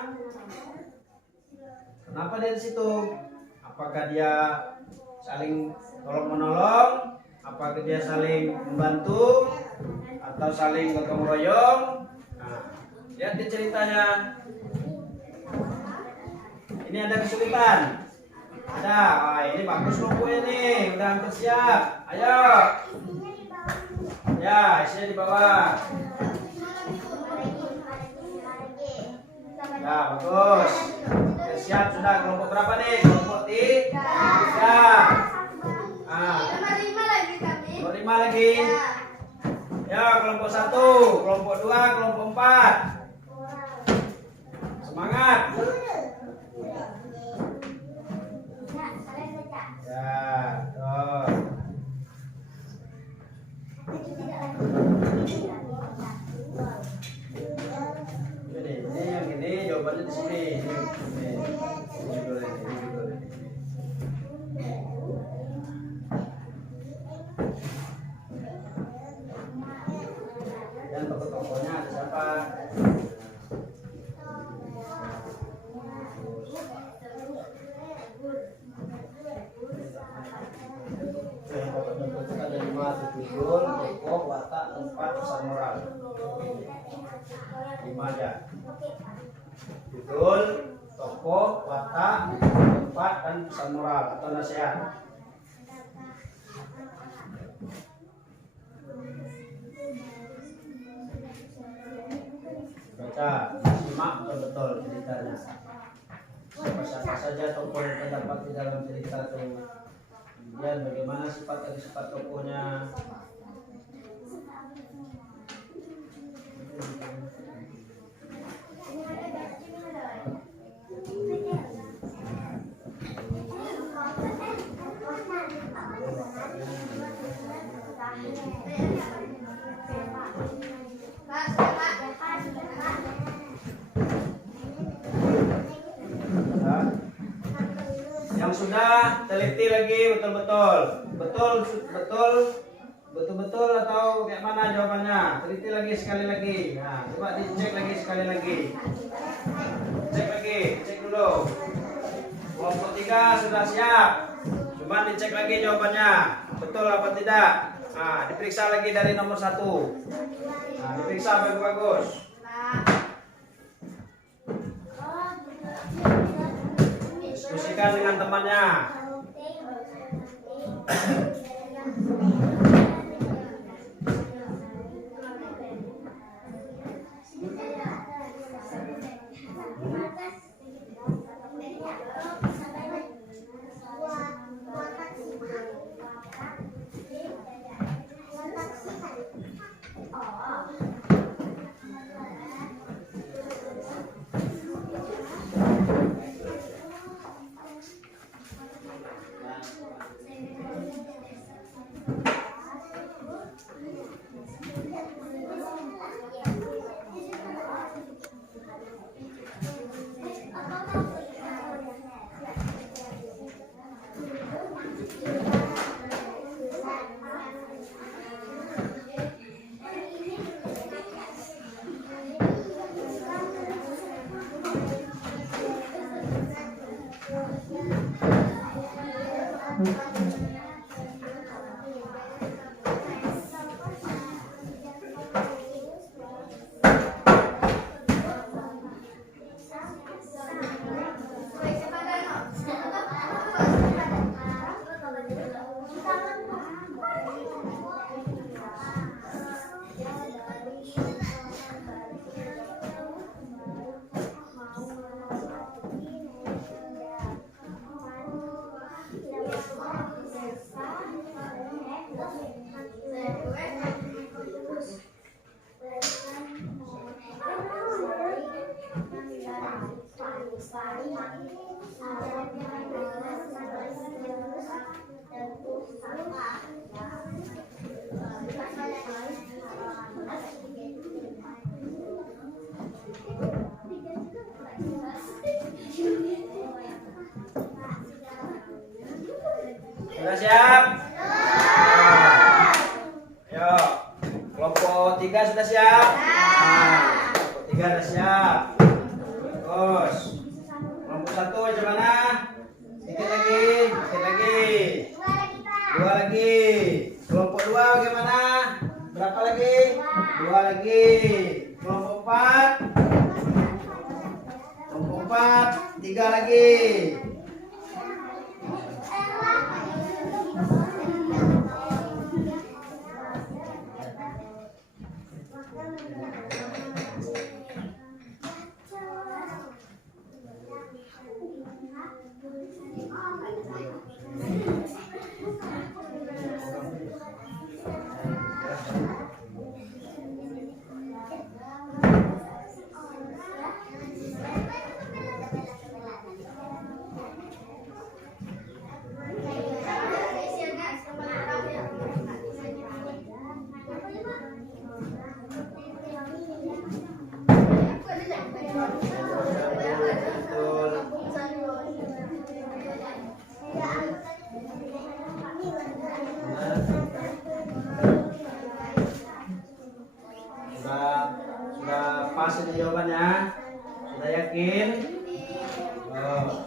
kenapa dia di situ? Apakah dia saling tolong menolong? Apakah dia saling membantu? Atau saling gotong royong? Nah, lihat di ceritanya. Ini ada kesulitan. Ada. Ah, ini bagus kelompoknya nih. Udah hampir siap. Ayo. Ya, isinya di bawah. Ya, bagus. Siap sudah. Kelompok berapa nih? Kelompok 3. Ah. Kelompok 5 lagi. Ya, kelompok 1, kelompok 2, kelompok 4. Semangat. Ya, tuh. Ini yang ini jawabannya di sini. Ini judulnya, ini judulnya. Dan tokoh-tokohnya ada siapa? Ada 5 judul, tokoh, watak, tempat, pesan moral. 5 aja. Judul, tokoh, watak, tempat, dan pesan moral atau nasihat. Baca, simak betul-betul ceritanya. Siapa saja tokoh yang terdapat di dalam cerita itu. Kemudian bagaimana sifat dari sifat tokohnya. Yang sudah teliti lagi betul-betul atau kayak mana jawabannya? Teliti lagi sekali lagi. Nah, coba dicek lagi sekali lagi. Cek dulu. Kelompok 3 sudah siap. Cuma dicek lagi jawabannya. Betul apa tidak? Nah, diperiksa lagi dari nomor 1. Nah, diperiksa bagus-bagus. Diskusikan dengan temannya. Sudah siap? Ayo, kelompok 3 sudah siap? Kelompok 3 sudah siap. Terus, kelompok 1 macam mana? Sedikit lagi, sedikit lagi. 2 lagi. Kelompok 2 bagaimana? Berapa lagi? 2 lagi. Kelompok 4. Kelompok 4, 3 lagi. Sudah pas ini jawabannya? Sudah yakin? Oh.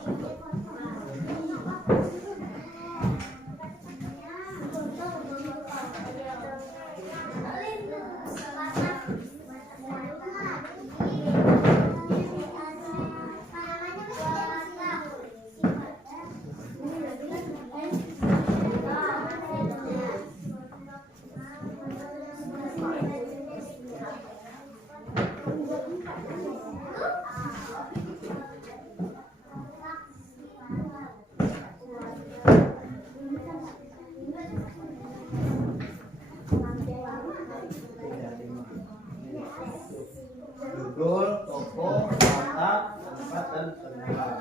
Judul, tokoh, watak, tempat, dan tempat.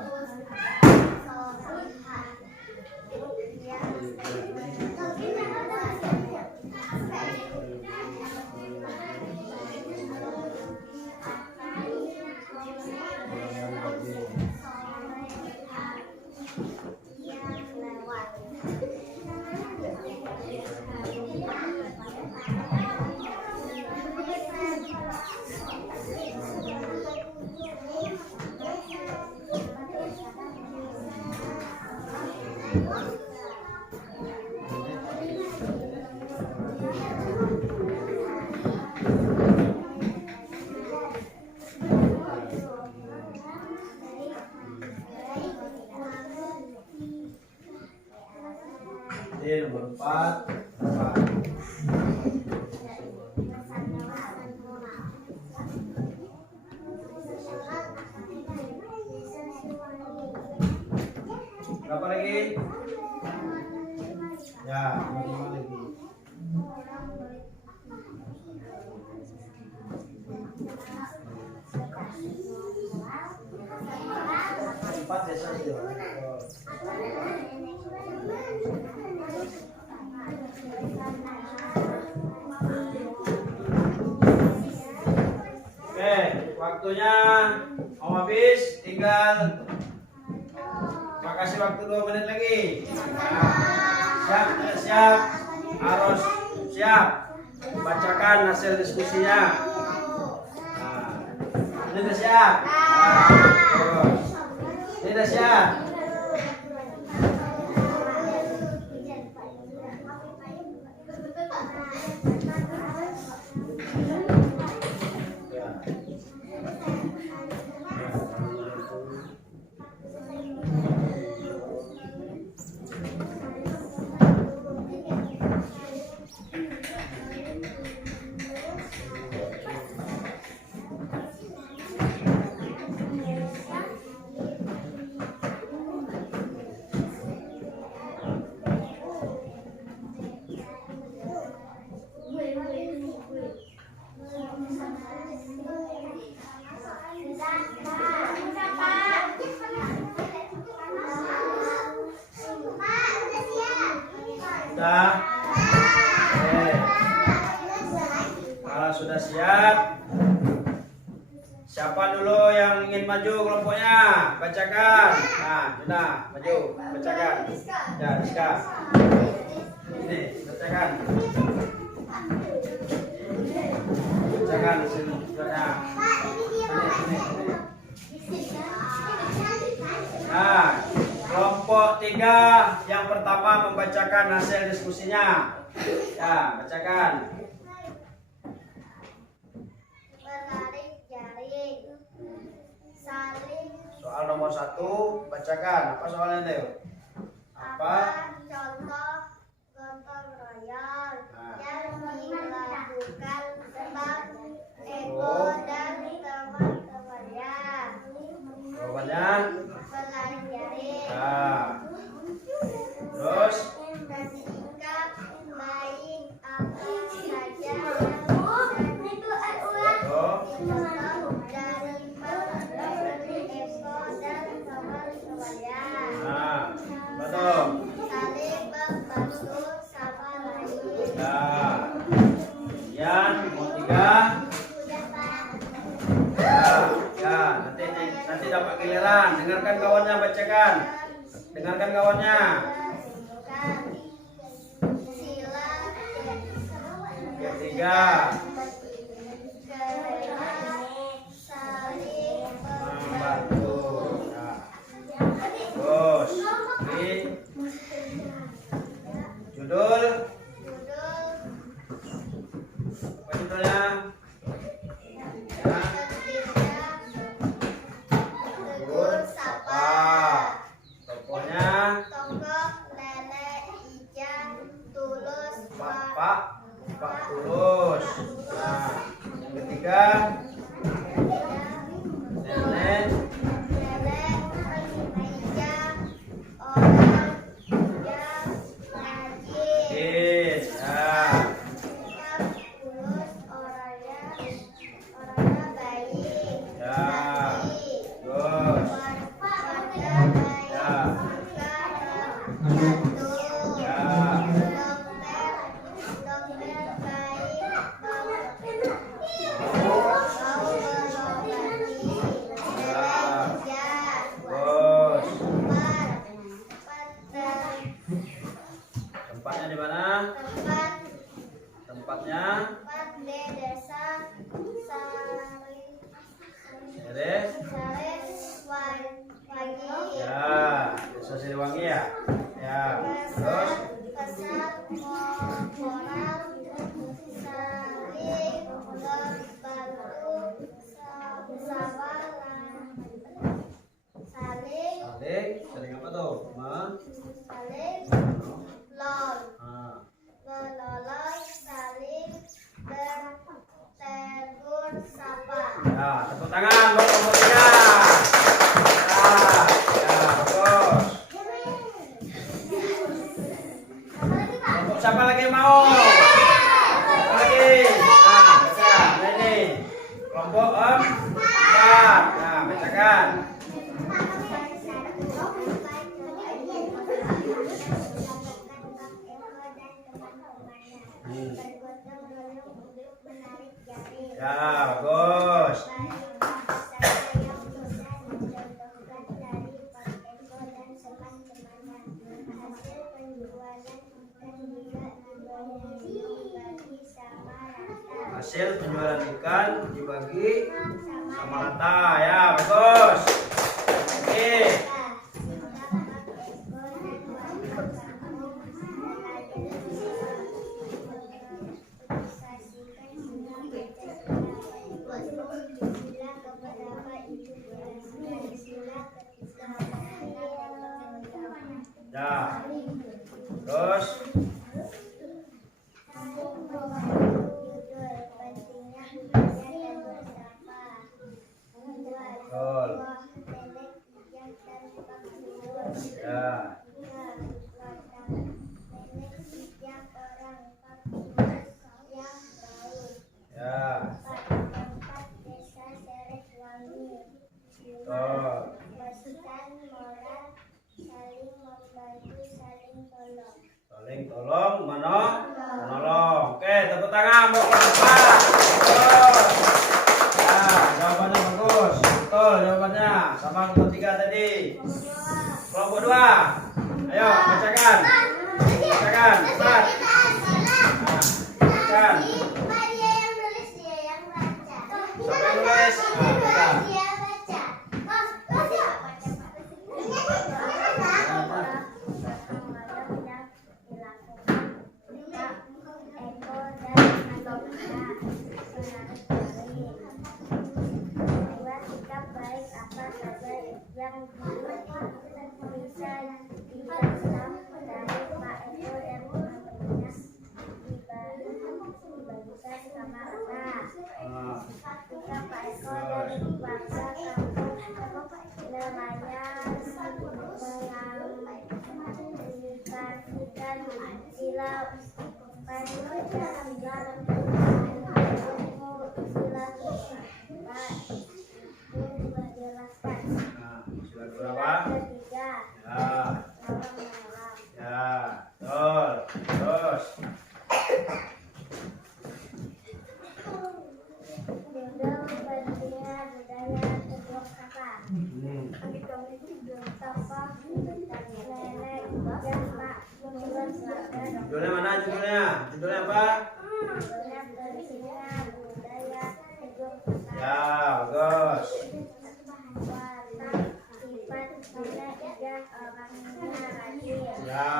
Nomor 4, berapa lagi? Ya, 5 lagi. 4 ya saja. Oke, waktunya mau habis, tinggal makasih waktu 2 menit lagi. Siap, siap, harus siap. Bacakan hasil diskusinya. Ini udah siap. Ini udah siap. Sudah? Oke. Kalau sudah siap, siapa dulu yang ingin maju kelompoknya? Bacakan. Nah, sudah, maju, bacakan. Ya, Rizka. Ini, bacakan. Bacakan sini, sudah. Sini. Nah, kelompok 3 yang pertama membacakan hasil diskusinya. Ya, bacakan. Menarik jaring, saling. Soal nomor 1, bacakan. Apa soalnya, Neo? Apa? Contoh gotong royong Nah. yang dilakukan sebab ego dan teman-temannya Jawabannya? pelajari Nah. Terus? bersikap baik apa saja yang Oh. contoh dari ego dan teman-temannya Nah, betul. saling membantu sama lain. Nah. Kemudian nomor 3. Ya, nanti dapat giliran. Dengarkan kawannya, bacakan. Dengarkan kawannya. Sila Ketiga, saling membantu. Nah. Terus, ini judul. Apa judulnya? Ya. tegur sapa Tokohnya tokoh nenek Ija tulus Pak Tulus. Nah, yang ketiga nenek nenek Ija orang yang rajin Din. Nah, tulus orangnya baik ya. hati Terus, warga baik ya. suka membantu Ya. dokter baik mau mengobati Terus, tempat tempatnya di mana? Tempatnya di desa Beres. Sariwangi. Ya, Desa Siliwangi ya. Ya. Terus, Pesan moral saling membantu sama saling saling apa tuh? saling Ah. menolong saling bertegur sapa. Ya, tepuk tangan buat kelompok 3. Ya, bagus. Kelompok siapa lagi yang mau? Siapa lagi? Nah, baca. Nah, ini. Kelompok 4. Nah, bacakan. Ya, bagus. Hasil penjualan ikan dibagi sama rata. Ya, bagus. Oke. Ya. Terus, betul. Ya. Ya. Betul. saling tolong menolong. Oke, tepuk tangan buat Bapak. Nah, jawabannya bagus. Betul jawabannya. Sama kelompok 3 tadi. Kelompok 2. Ayo, bacakan. Bacakan, cepat. Nah, bacakan. Siapa yang nulis? Nah, baca. Sila berapa? Ya, betul. Terus. Judulnya mana judulnya? Judulnya apa? Ya, bagus. Ya.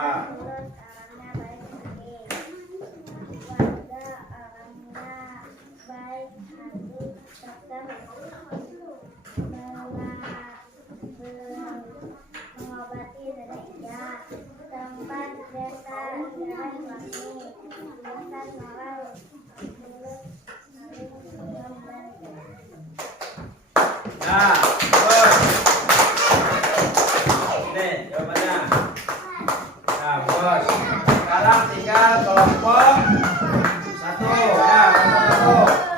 Nah, terus. Ini jawabannya. Nah, bos. Sekarang tinggal kelompok 1. Ya, kelompok 1.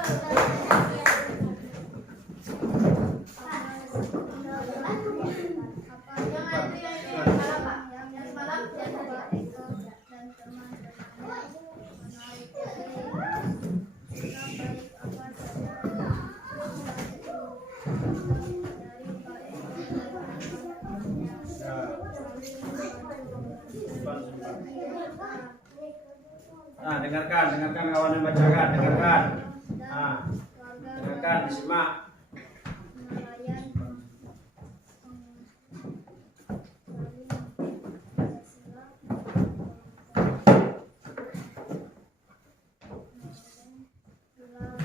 Nah, dengarkan kawan yang bacakan, dengarkan. Nah, dengarkan, disimak.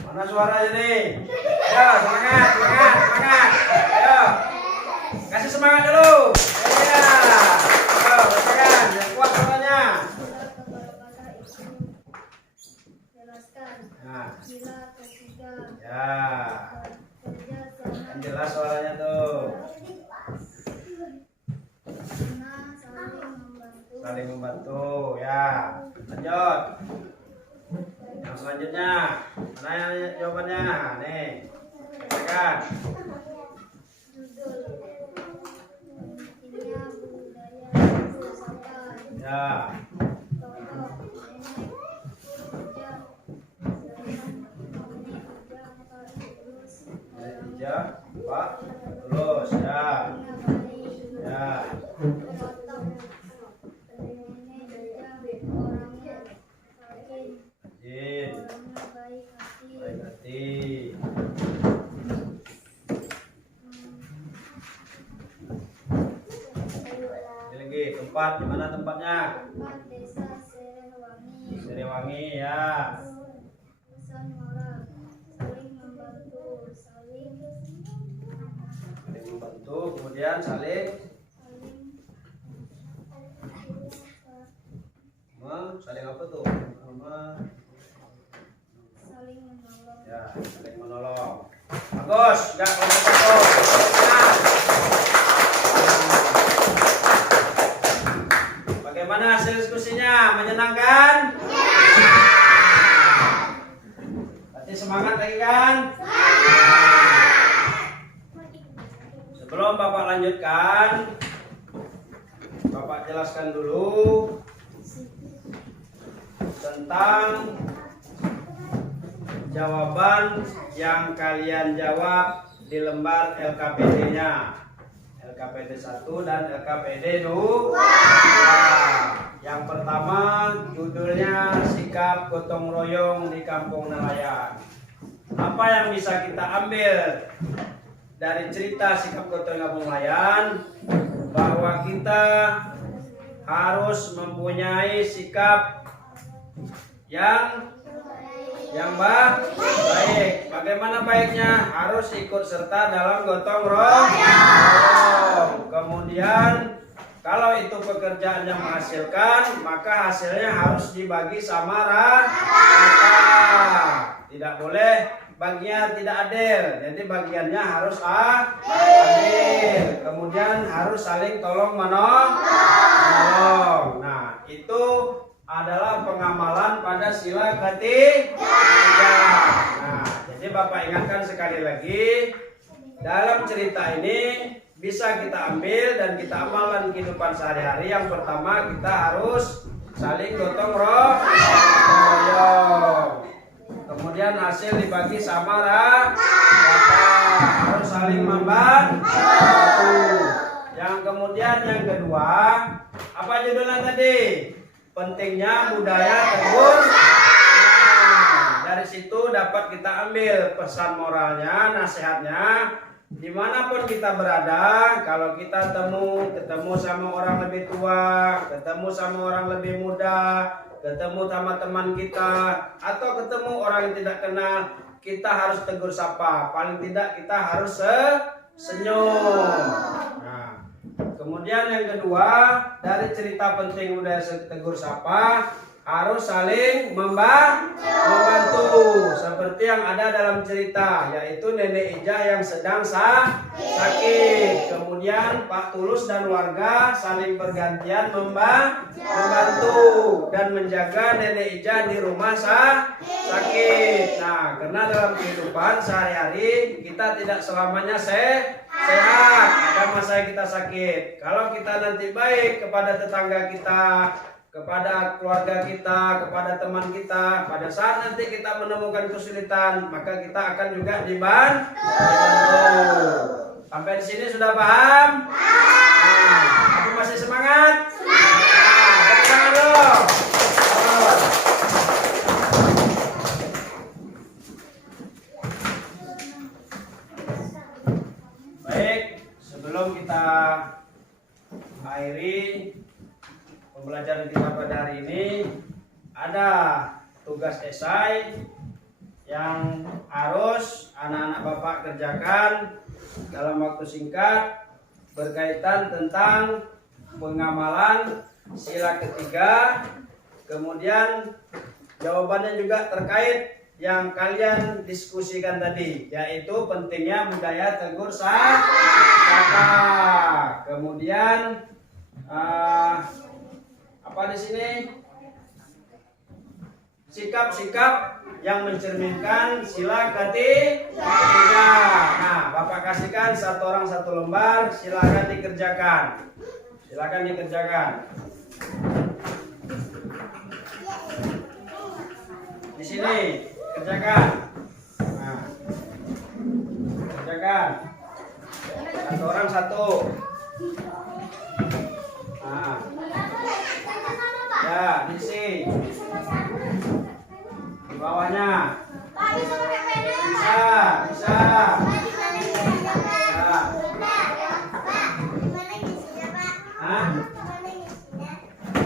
Mana suaranya nih? Ayo, semangat. Ayo, kasih semangat dulu. Ya, ayo, bacakan, yang kuat suaranya. Nah, ya, kan jelas suaranya tuh. Saling membantu, ya. Lanjut. Yang selanjutnya, mana yang jawabannya? Nih, bacakan. Ya. Ya, Pak. Terus, ya. Ya. Rajin. Baik hati. Ini lagi tempat, di mana tempatnya? Siliwangi, ya. Saling membantu, kemudian saling saling apa tuh? Ya, saling menolong. Bagus, enggak kelompok 1. Bagaimana hasil diskusinya? Menyenangkan? Berarti semangat lagi kan? Sebelum Bapak lanjutkan, Bapak jelaskan dulu tentang jawaban yang kalian jawab di lembar LKPD-nya. LKPD 1 dan LKPD 2. Yang pertama judulnya sikap gotong royong di kampung nelayan. Apa yang bisa kita ambil dari cerita sikap gotong royong kampung nelayan? Bahwa kita harus mempunyai sikap yang baik. Bagaimana baiknya? Harus ikut serta dalam gotong royong. Kemudian kalau itu pekerjaan yang menghasilkan, maka hasilnya harus dibagi sama rata. Tidak boleh bagian tidak adil. Jadi bagiannya harus adil. Kemudian harus saling tolong menolong. Nah, itu adalah pengamalan pada sila ketiga. Nah, jadi Bapak ingatkan sekali lagi, dalam cerita ini bisa kita ambil dan kita amalkan kehidupan sehari-hari. Yang pertama, kita harus saling gotong royong. Kemudian hasil dibagi sama rata. Harus saling membantu. Yang kemudian yang kedua, apa judulnya tadi? Pentingnya budaya tegur. Nah, dari situ dapat kita ambil pesan moralnya, nasihatnya. Dimanapun kita berada, kalau kita ketemu sama orang lebih tua, ketemu sama orang lebih muda, ketemu sama teman kita, atau ketemu orang yang tidak kenal, kita harus tegur sapa. Paling tidak kita harus senyum. Nah, kemudian yang kedua, dari cerita penting budaya tegur sapa, harus saling membantu. Seperti yang ada dalam cerita, yaitu Nenek Ijah yang sedang sakit. Kemudian Pak Tulus dan warga saling bergantian membantu dan menjaga Nenek Ijah di rumah sakit. Nah, karena dalam kehidupan sehari-hari kita tidak selamanya sehat. Ada masa kita sakit. Kalau kita nanti baik kepada tetangga kita, kepada keluarga kita, kepada teman kita, pada saat nanti kita menemukan kesulitan, maka kita akan juga dibantu. Sampai di sini sudah paham? Nah, aku masih semangat? Nah, tangan dong. Baik, sebelum kita akhiri pembelajaran kita pada hari ini, ada tugas esai yang harus anak-anak Bapak kerjakan dalam waktu singkat berkaitan tentang pengamalan sila ketiga. Kemudian jawabannya juga terkait yang kalian diskusikan tadi, yaitu pentingnya budaya tegur sapa. Kemudian apa di sini? Sikap-sikap yang mencerminkan sila ketiga. Nah, Bapak kasihkan satu orang satu lembar, silakan dikerjakan. Silakan dikerjakan. Di sini kerjakan. Nah, kerjakan. Satu orang satu. Nah. Ya, di sini. Di bawahnya. Bisa. Ya. Hah?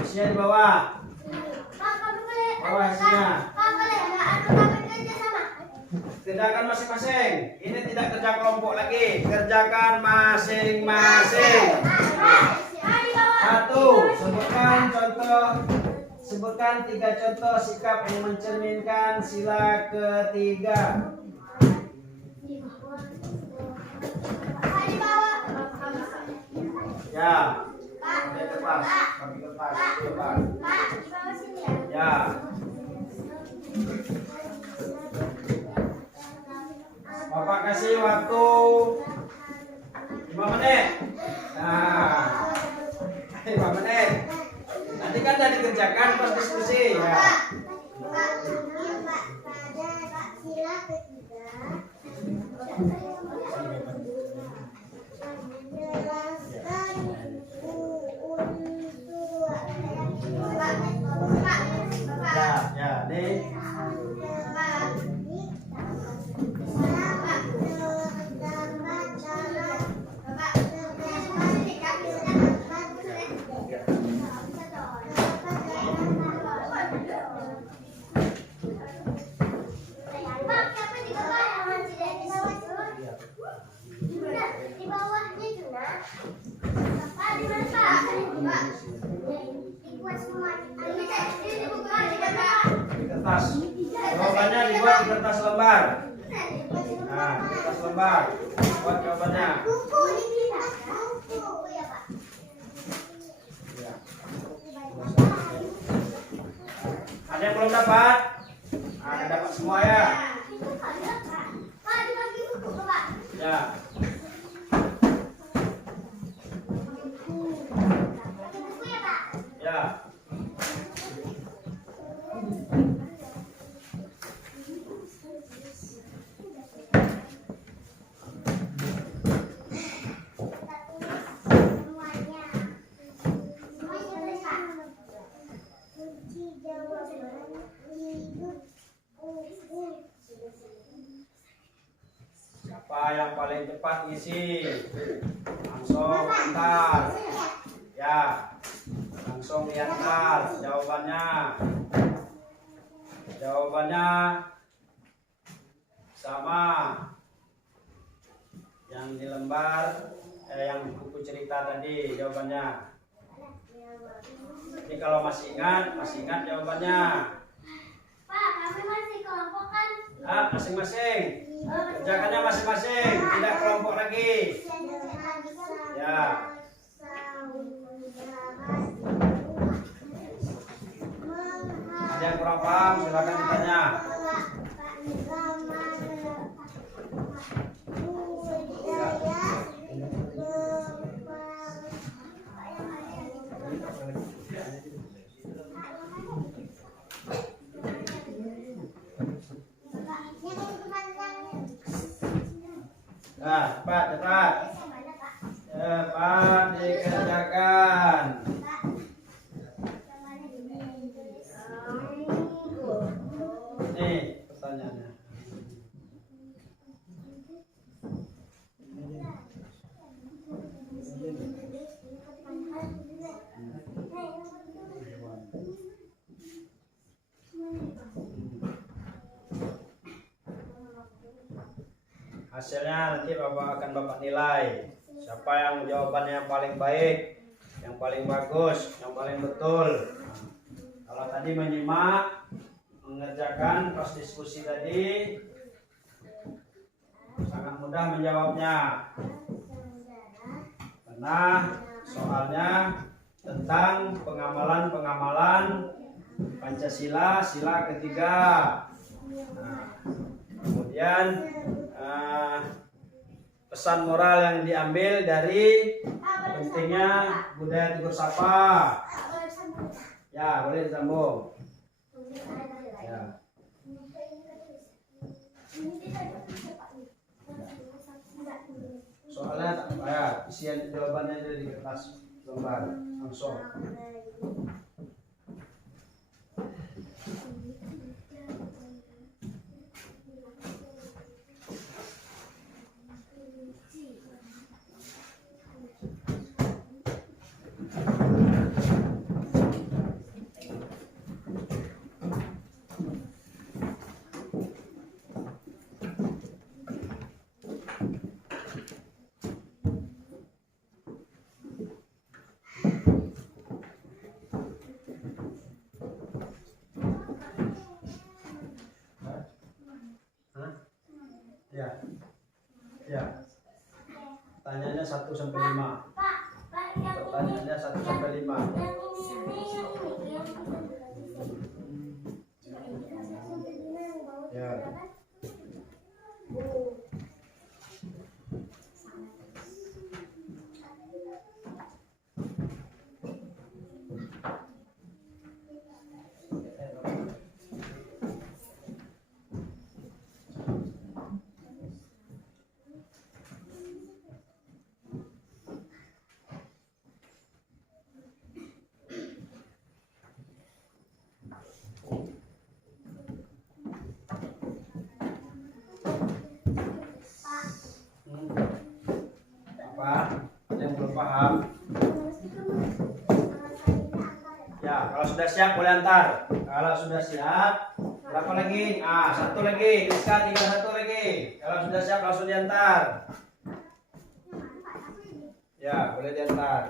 Isinya di bawah. Bawah isinya. Kerjakan masing-masing. Ini tidak kerja kelompok lagi. Kerjakan masing-masing. Satu, sebutkan 3 contoh sikap yang mencerminkan sila ketiga. Ya, pakai kertas. Ya. Bapak kasih waktu 5 menit. Nah, 5 menit. Nanti kan tadi kerjakan pas diskusi ya. Ya, nih. Di bawahnya Juna. Pak, di mana Pak? Dibuat semua. Di kertas. Jawabannya dibuat di kertas lembar. Nah, di kertas lembar. Buat jawabannya. Buku ini buku ya Pak. Ya. Ada yang belum dapat? Ada dapat semua ya? Itu ada Pak. Pak, dibagi buku Pak. Ya. Buku ya Pak. Ya. Semuanya. Semuanya tulis Pak. Kunci jawaban hidup. Siapa yang paling cepat ngisi? Langsung antar. Ya. Langsung diantar jawabannya. Jawabannya sama yang di lembar yang di buku cerita tadi jawabannya. Jadi kalau masih ingat jawabannya. Pak, kami masih kelompok kan? Ah, masing-masing. Kerjakannya masing-masing, tidak kelompok lagi. Ya. Ada yang kurang paham, silakan ditanya. Nah, cepat. Cepat dikerjakan. Nih pertanyaannya. Hasilnya nanti Bapak nilai. Siapa yang jawabannya yang paling baik, yang paling bagus, yang paling betul. Kalau tadi menyimak, mengerjakan pas diskusi tadi, sangat mudah menjawabnya. Karena soalnya tentang pengamalan Pancasila, sila ketiga. Nah, kemudian pesan moral yang diambil dari pentingnya budaya tegur sapa. Ya, boleh disambung. Ya. Soalnya tak payah, isian jawabannya ada di kertas lembar langsung. Ya. Ya. Tanyanya 1 sampai 5. Pertanyaannya 1 sampai 5. Ya. Belum paham? Ya, kalau sudah siap boleh antar. Kalau sudah siap, berapa lagi? Ah, satu lagi. Rizka tinggal satu lagi. Kalau sudah siap langsung diantar. Ya, boleh diantar.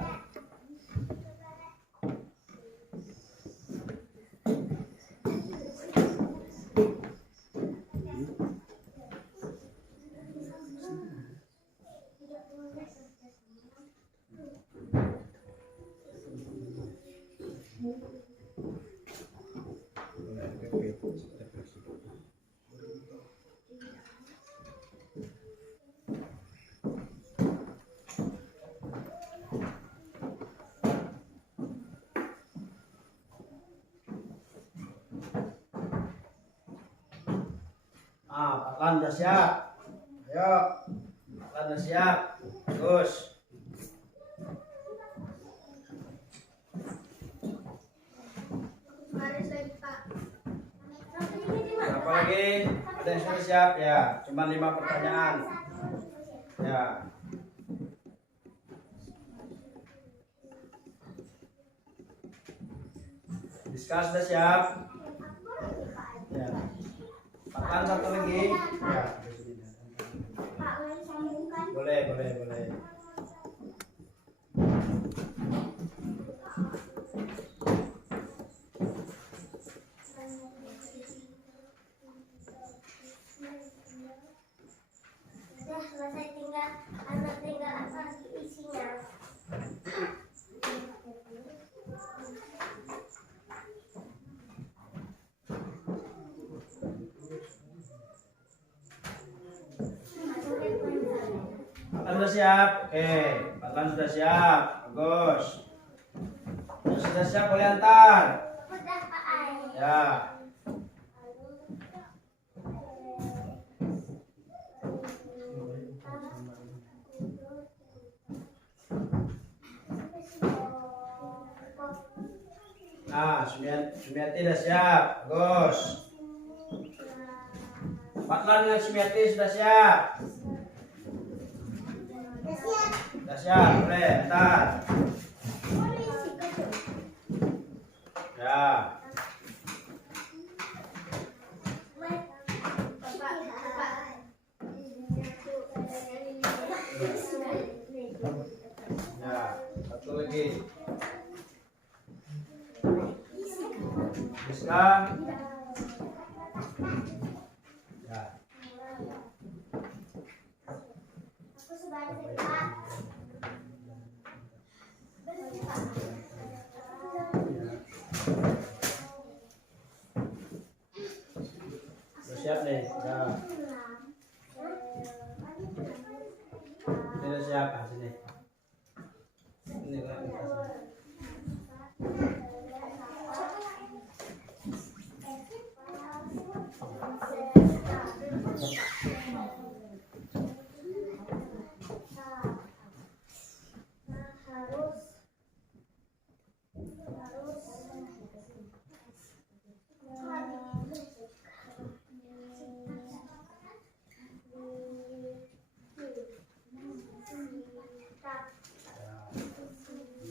Ah, Patlan udah siap. Ayo. Patlan udah siap. Terus. Berapa lagi? Ada yang sudah siap ya? Cuma 5 pertanyaan. Ya. Rizka sudah siap? Ya. Patlan satu lagi. Ya. Boleh, boleh, boleh. Selesai tinggal apa lagi isinya. Patlan sudah siap? Oke, Patlan sudah siap. Bagus. Yang sudah siap boleh antar. Udah Pak Ai. Ya. Nah, Sumiati sudah siap. Bagus. Patlan dengan Sumiati sudah siap. Sudah siap, boleh antar. Ya. Ya, satu lagi. Rizka. Ya. Sudah siap nih. Ya. Sudah siap. Ah, sini. Ini kan.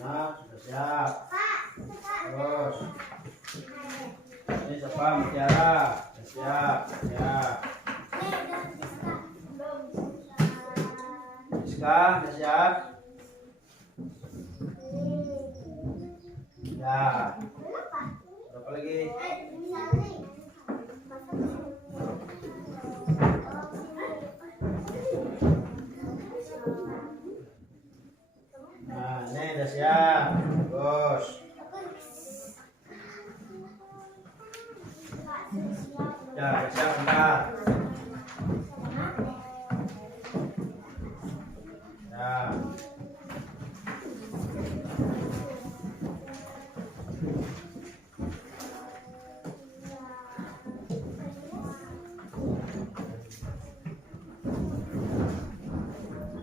Nah, sudah siap. Terus. Ini siapa? Mutiara. Sudah siap. Ya. Rizka, sudah siap? Ya. Berapa lagi? Nah, ini udah siap. Bagus. Ya, siap bentar. Ya.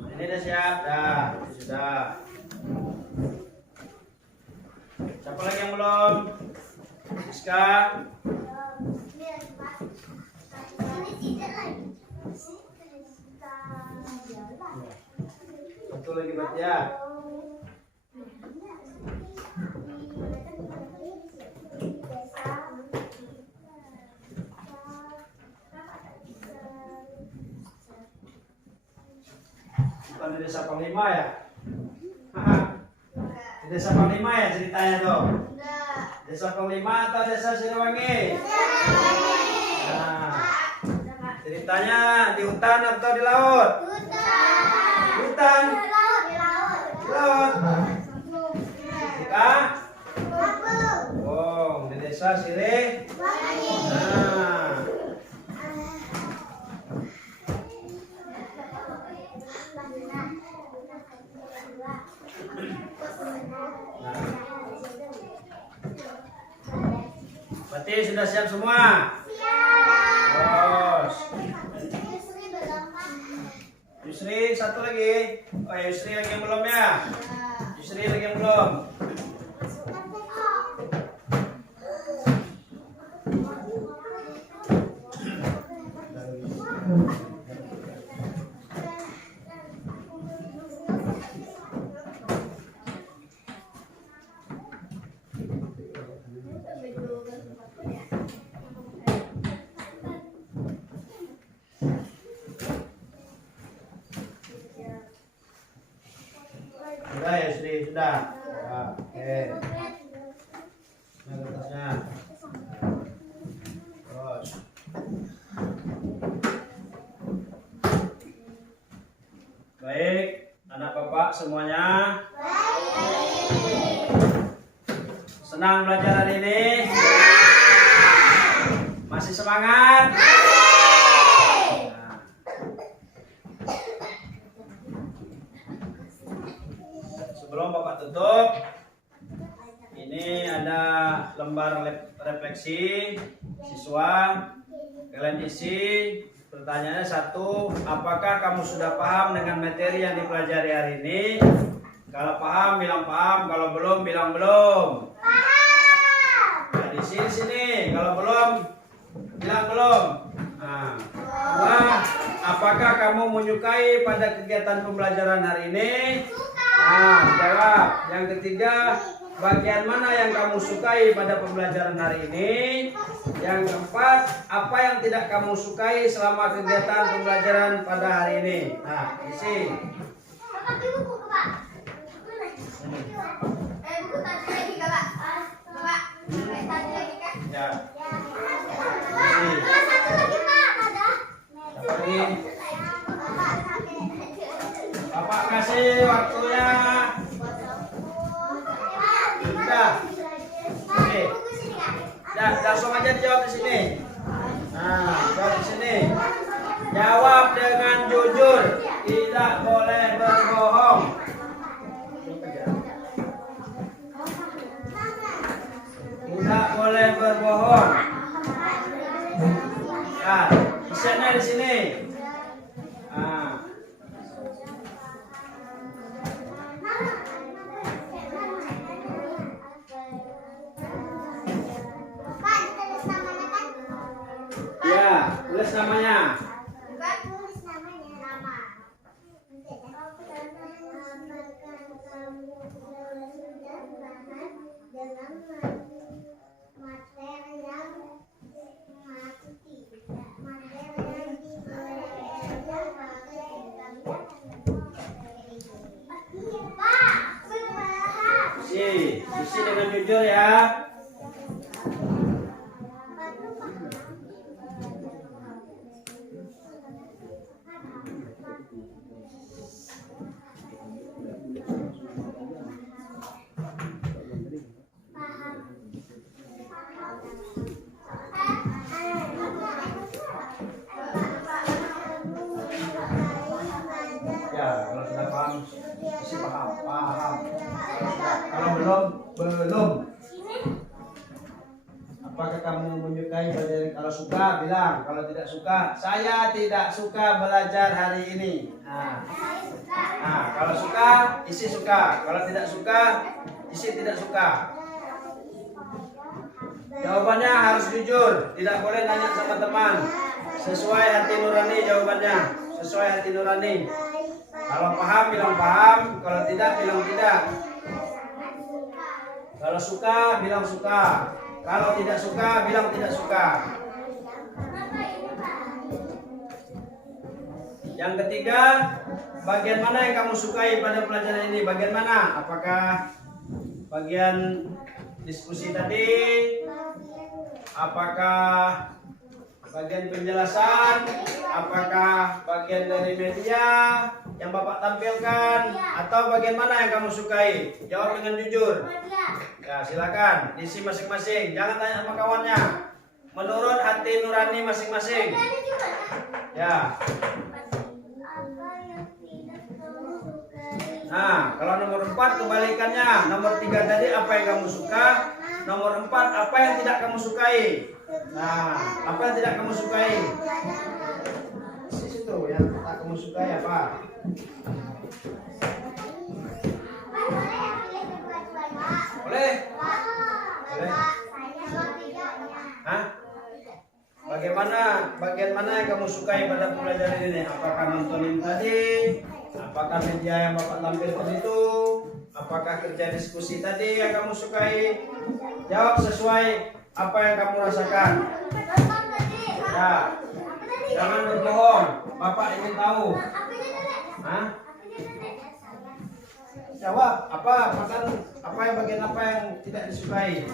Ini udah siap, dah, sudah. Siapa lagi yang belum? Rizka. Satu lagi buat ya. Bukan di desa Panglima ya? Di desa Panglima ya ceritanya tuh? Desa Panglima atau desa Siliwangi? Nah, ceritanya di hutan atau di laut? Hutan. Di laut. Kita? Oh, di desa Siliwangi. Nah. Berarti sudah siap semua? Terus Yusri satu lagi. Oh Yusri lagi yang belum ya? Yusri lagi yang belum. Sudah ya Yusri, sudah. Nah, oke. Nah, kertasnya. Terus. Baik, anak bapak semuanya. Senang belajar hari ini? Masih semangat? Nah. Sebelum bapak tutup, ini ada lembar refleksi siswa. Kalian isi. Pertanyaannya satu, apakah kamu sudah paham dengan materi yang dipelajari hari ini? Kalau paham, bilang paham. Kalau belum, bilang belum. Nah, di sini. Kalau belum, bilang belum. Nah, dua, apakah kamu menyukai pada kegiatan pembelajaran hari ini? Nah, jawab. Yang ketiga, bagian mana yang kamu sukai pada pembelajaran hari ini? Yang keempat, apa yang tidak kamu sukai selama kegiatan pembelajaran pada hari ini? Nah, isi. Ya. Isi. Lagi. Bapak kasih waktunya. Sudah. Oke. Dah, langsung aja dijawab di sini. Nah, jawab di sini. Jawab dengan jujur, tidak boleh berbohong. Tidak boleh berbohong. Nah, isiannya di sini. Nah. Ya, tulis namanya. Isi dengan jujur ya. Ya, kalau sudah paham, isi paham. Kalau belum. Apakah kamu menyukai materi? Kalau suka, bilang. Kalau tidak suka, saya tidak suka belajar hari ini. Nah, kalau suka, isi suka. Kalau tidak suka, isi tidak suka. Jawabannya harus jujur, tidak boleh nanya sama teman. Sesuai hati nurani jawabannya, sesuai hati nurani. Kalau paham, bilang paham. Kalau tidak, bilang tidak. Kalau suka, bilang suka. Kalau tidak suka, bilang tidak suka. Yang ketiga, bagian mana yang kamu sukai pada pelajaran ini? Bagian mana? Apakah bagian diskusi tadi? Apakah bagian penjelasan? Apakah bagian dari media yang Bapak tampilkan? Atau bagian mana yang kamu sukai? Jawab dengan jujur. Ya, silakan diisi masing-masing. Jangan tanya sama kawannya. Menurut hati nurani masing-masing. Ya. Nah, kalau nomor 4 kebalikannya. Nomor 3 tadi apa yang kamu suka? Nomor 4 apa yang tidak kamu sukai? Nah, apa yang tidak kamu sukai? Di situ yang tak kamu sukai apa? Boleh? Boleh? Hah? Bagian mana yang kamu sukai pada pelajaran ini? Apakah nontonin tadi? Apakah media yang Bapak tampilkan itu? Apakah kerja diskusi tadi yang kamu sukai? Jawab sesuai apa yang kamu rasakan. Ya, jangan berbohong. Bapak ingin tahu. Hah? Jawab apa? Makan apa yang bagian apa yang tidak disukai?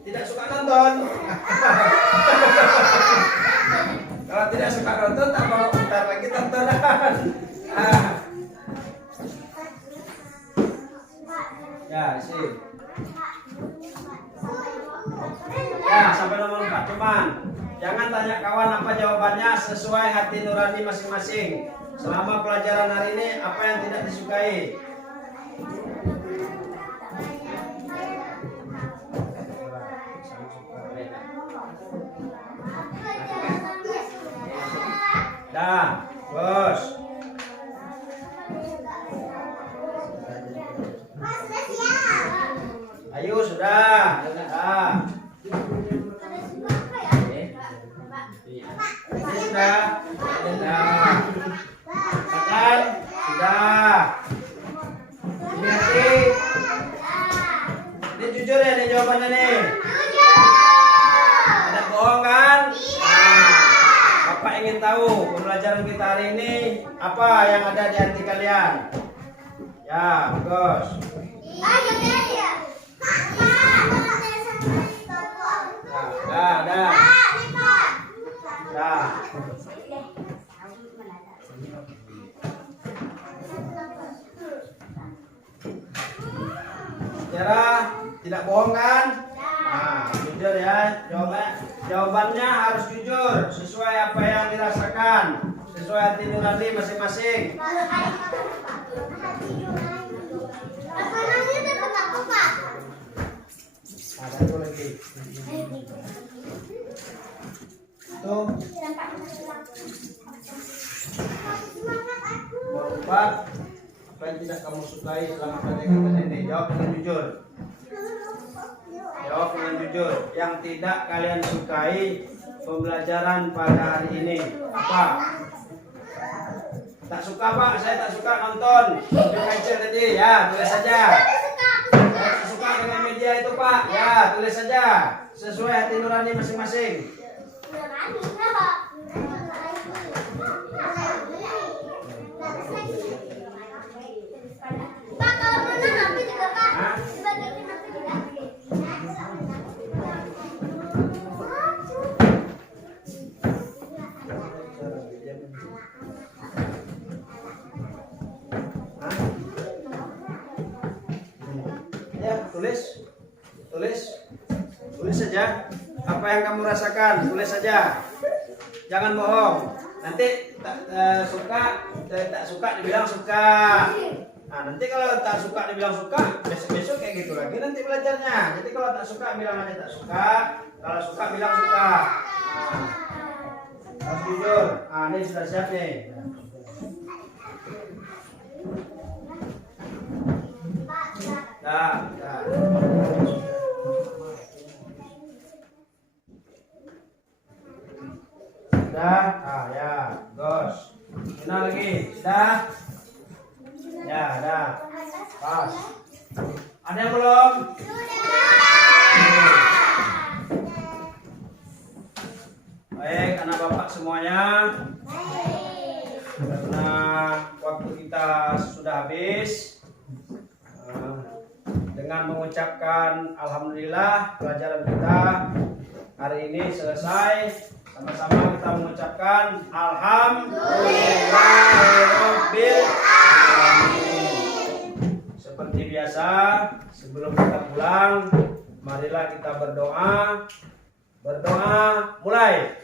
Tidak suka nonton. Kalau tidak suka nonton, tak mau bentar lagi tontonan. Ya, sih. Ya, sampai nomor 4 cuman. Jangan tanya kawan apa jawabannya, sesuai hati nurani masing-masing. Selama pelajaran hari ini, apa yang tidak disukai? Dah, bos. Ayo sudah. Ini sudah. Makan sudah. Ini hati. Ini jujur ya nih jawabannya nih. Ada bohong kan? Bapak ingin tahu pembelajaran kita hari ini apa yang ada di hati kalian. Ya, bagus. Dah. Tiara, tidak bohong kan? Nah, jujur ya. Jawabannya harus jujur, sesuai apa yang dirasakan, sesuai hati nurani masing-masing. Ada itu lagi. Tuh. Nomor 4, apa yang tidak kamu sukai selama pelajaran ini? Jawab dengan jujur. Jawab dengan jujur. Yang tidak kalian sukai pembelajaran pada hari ini apa? Tak suka Pak, saya tak suka nonton video kecil tadi. Ya, tulis saja. Saya tak suka dengan media itu Pak. Ya, tulis saja. Sesuai hati nurani masing-masing. Pak, kalau menang HP juga Pak. Hah? Ya, tulis saja apa yang kamu rasakan, tulis saja, jangan bohong. Nanti tak suka dibilang suka. Nah, nanti kalau tak suka dibilang suka, besok kayak gitu lagi nanti belajarnya. Jadi kalau tak suka bilang aja tak suka, kalau suka bilang suka. Nah, harus jujur. Nah, ini sudah siap nih. Dah. Sudah, ya, gos. Mana lagi? Sudah. Ya, dah. Pas. Ada yang belum? Baik, anak bapak semuanya. karena waktu kita sudah habis. Dengan mengucapkan alhamdulillah pelajaran kita hari ini selesai. Sama-sama kita mengucapkan alhamdulillahirabbil alamin. Seperti biasa, sebelum kita pulang, marilah kita berdoa. Berdoa mulai.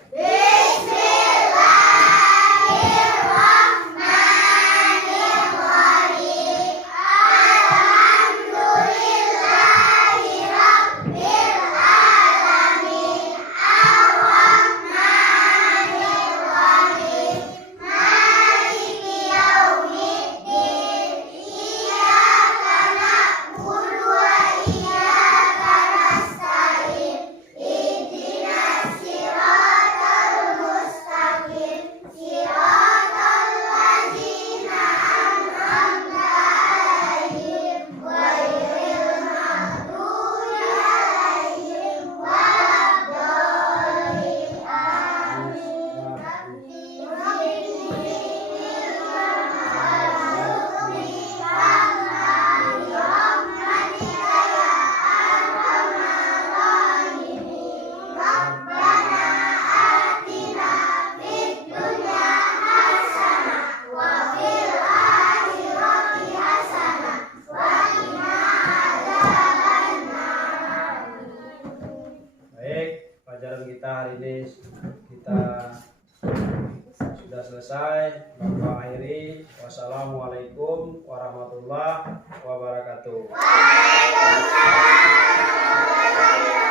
Pelajaran kita hari ini kita sudah selesai. Bapak akhiri. Wassalamualaikum warahmatullahi wabarakatuh. Waalaikumsalam warahmatullahi wabarakatuh.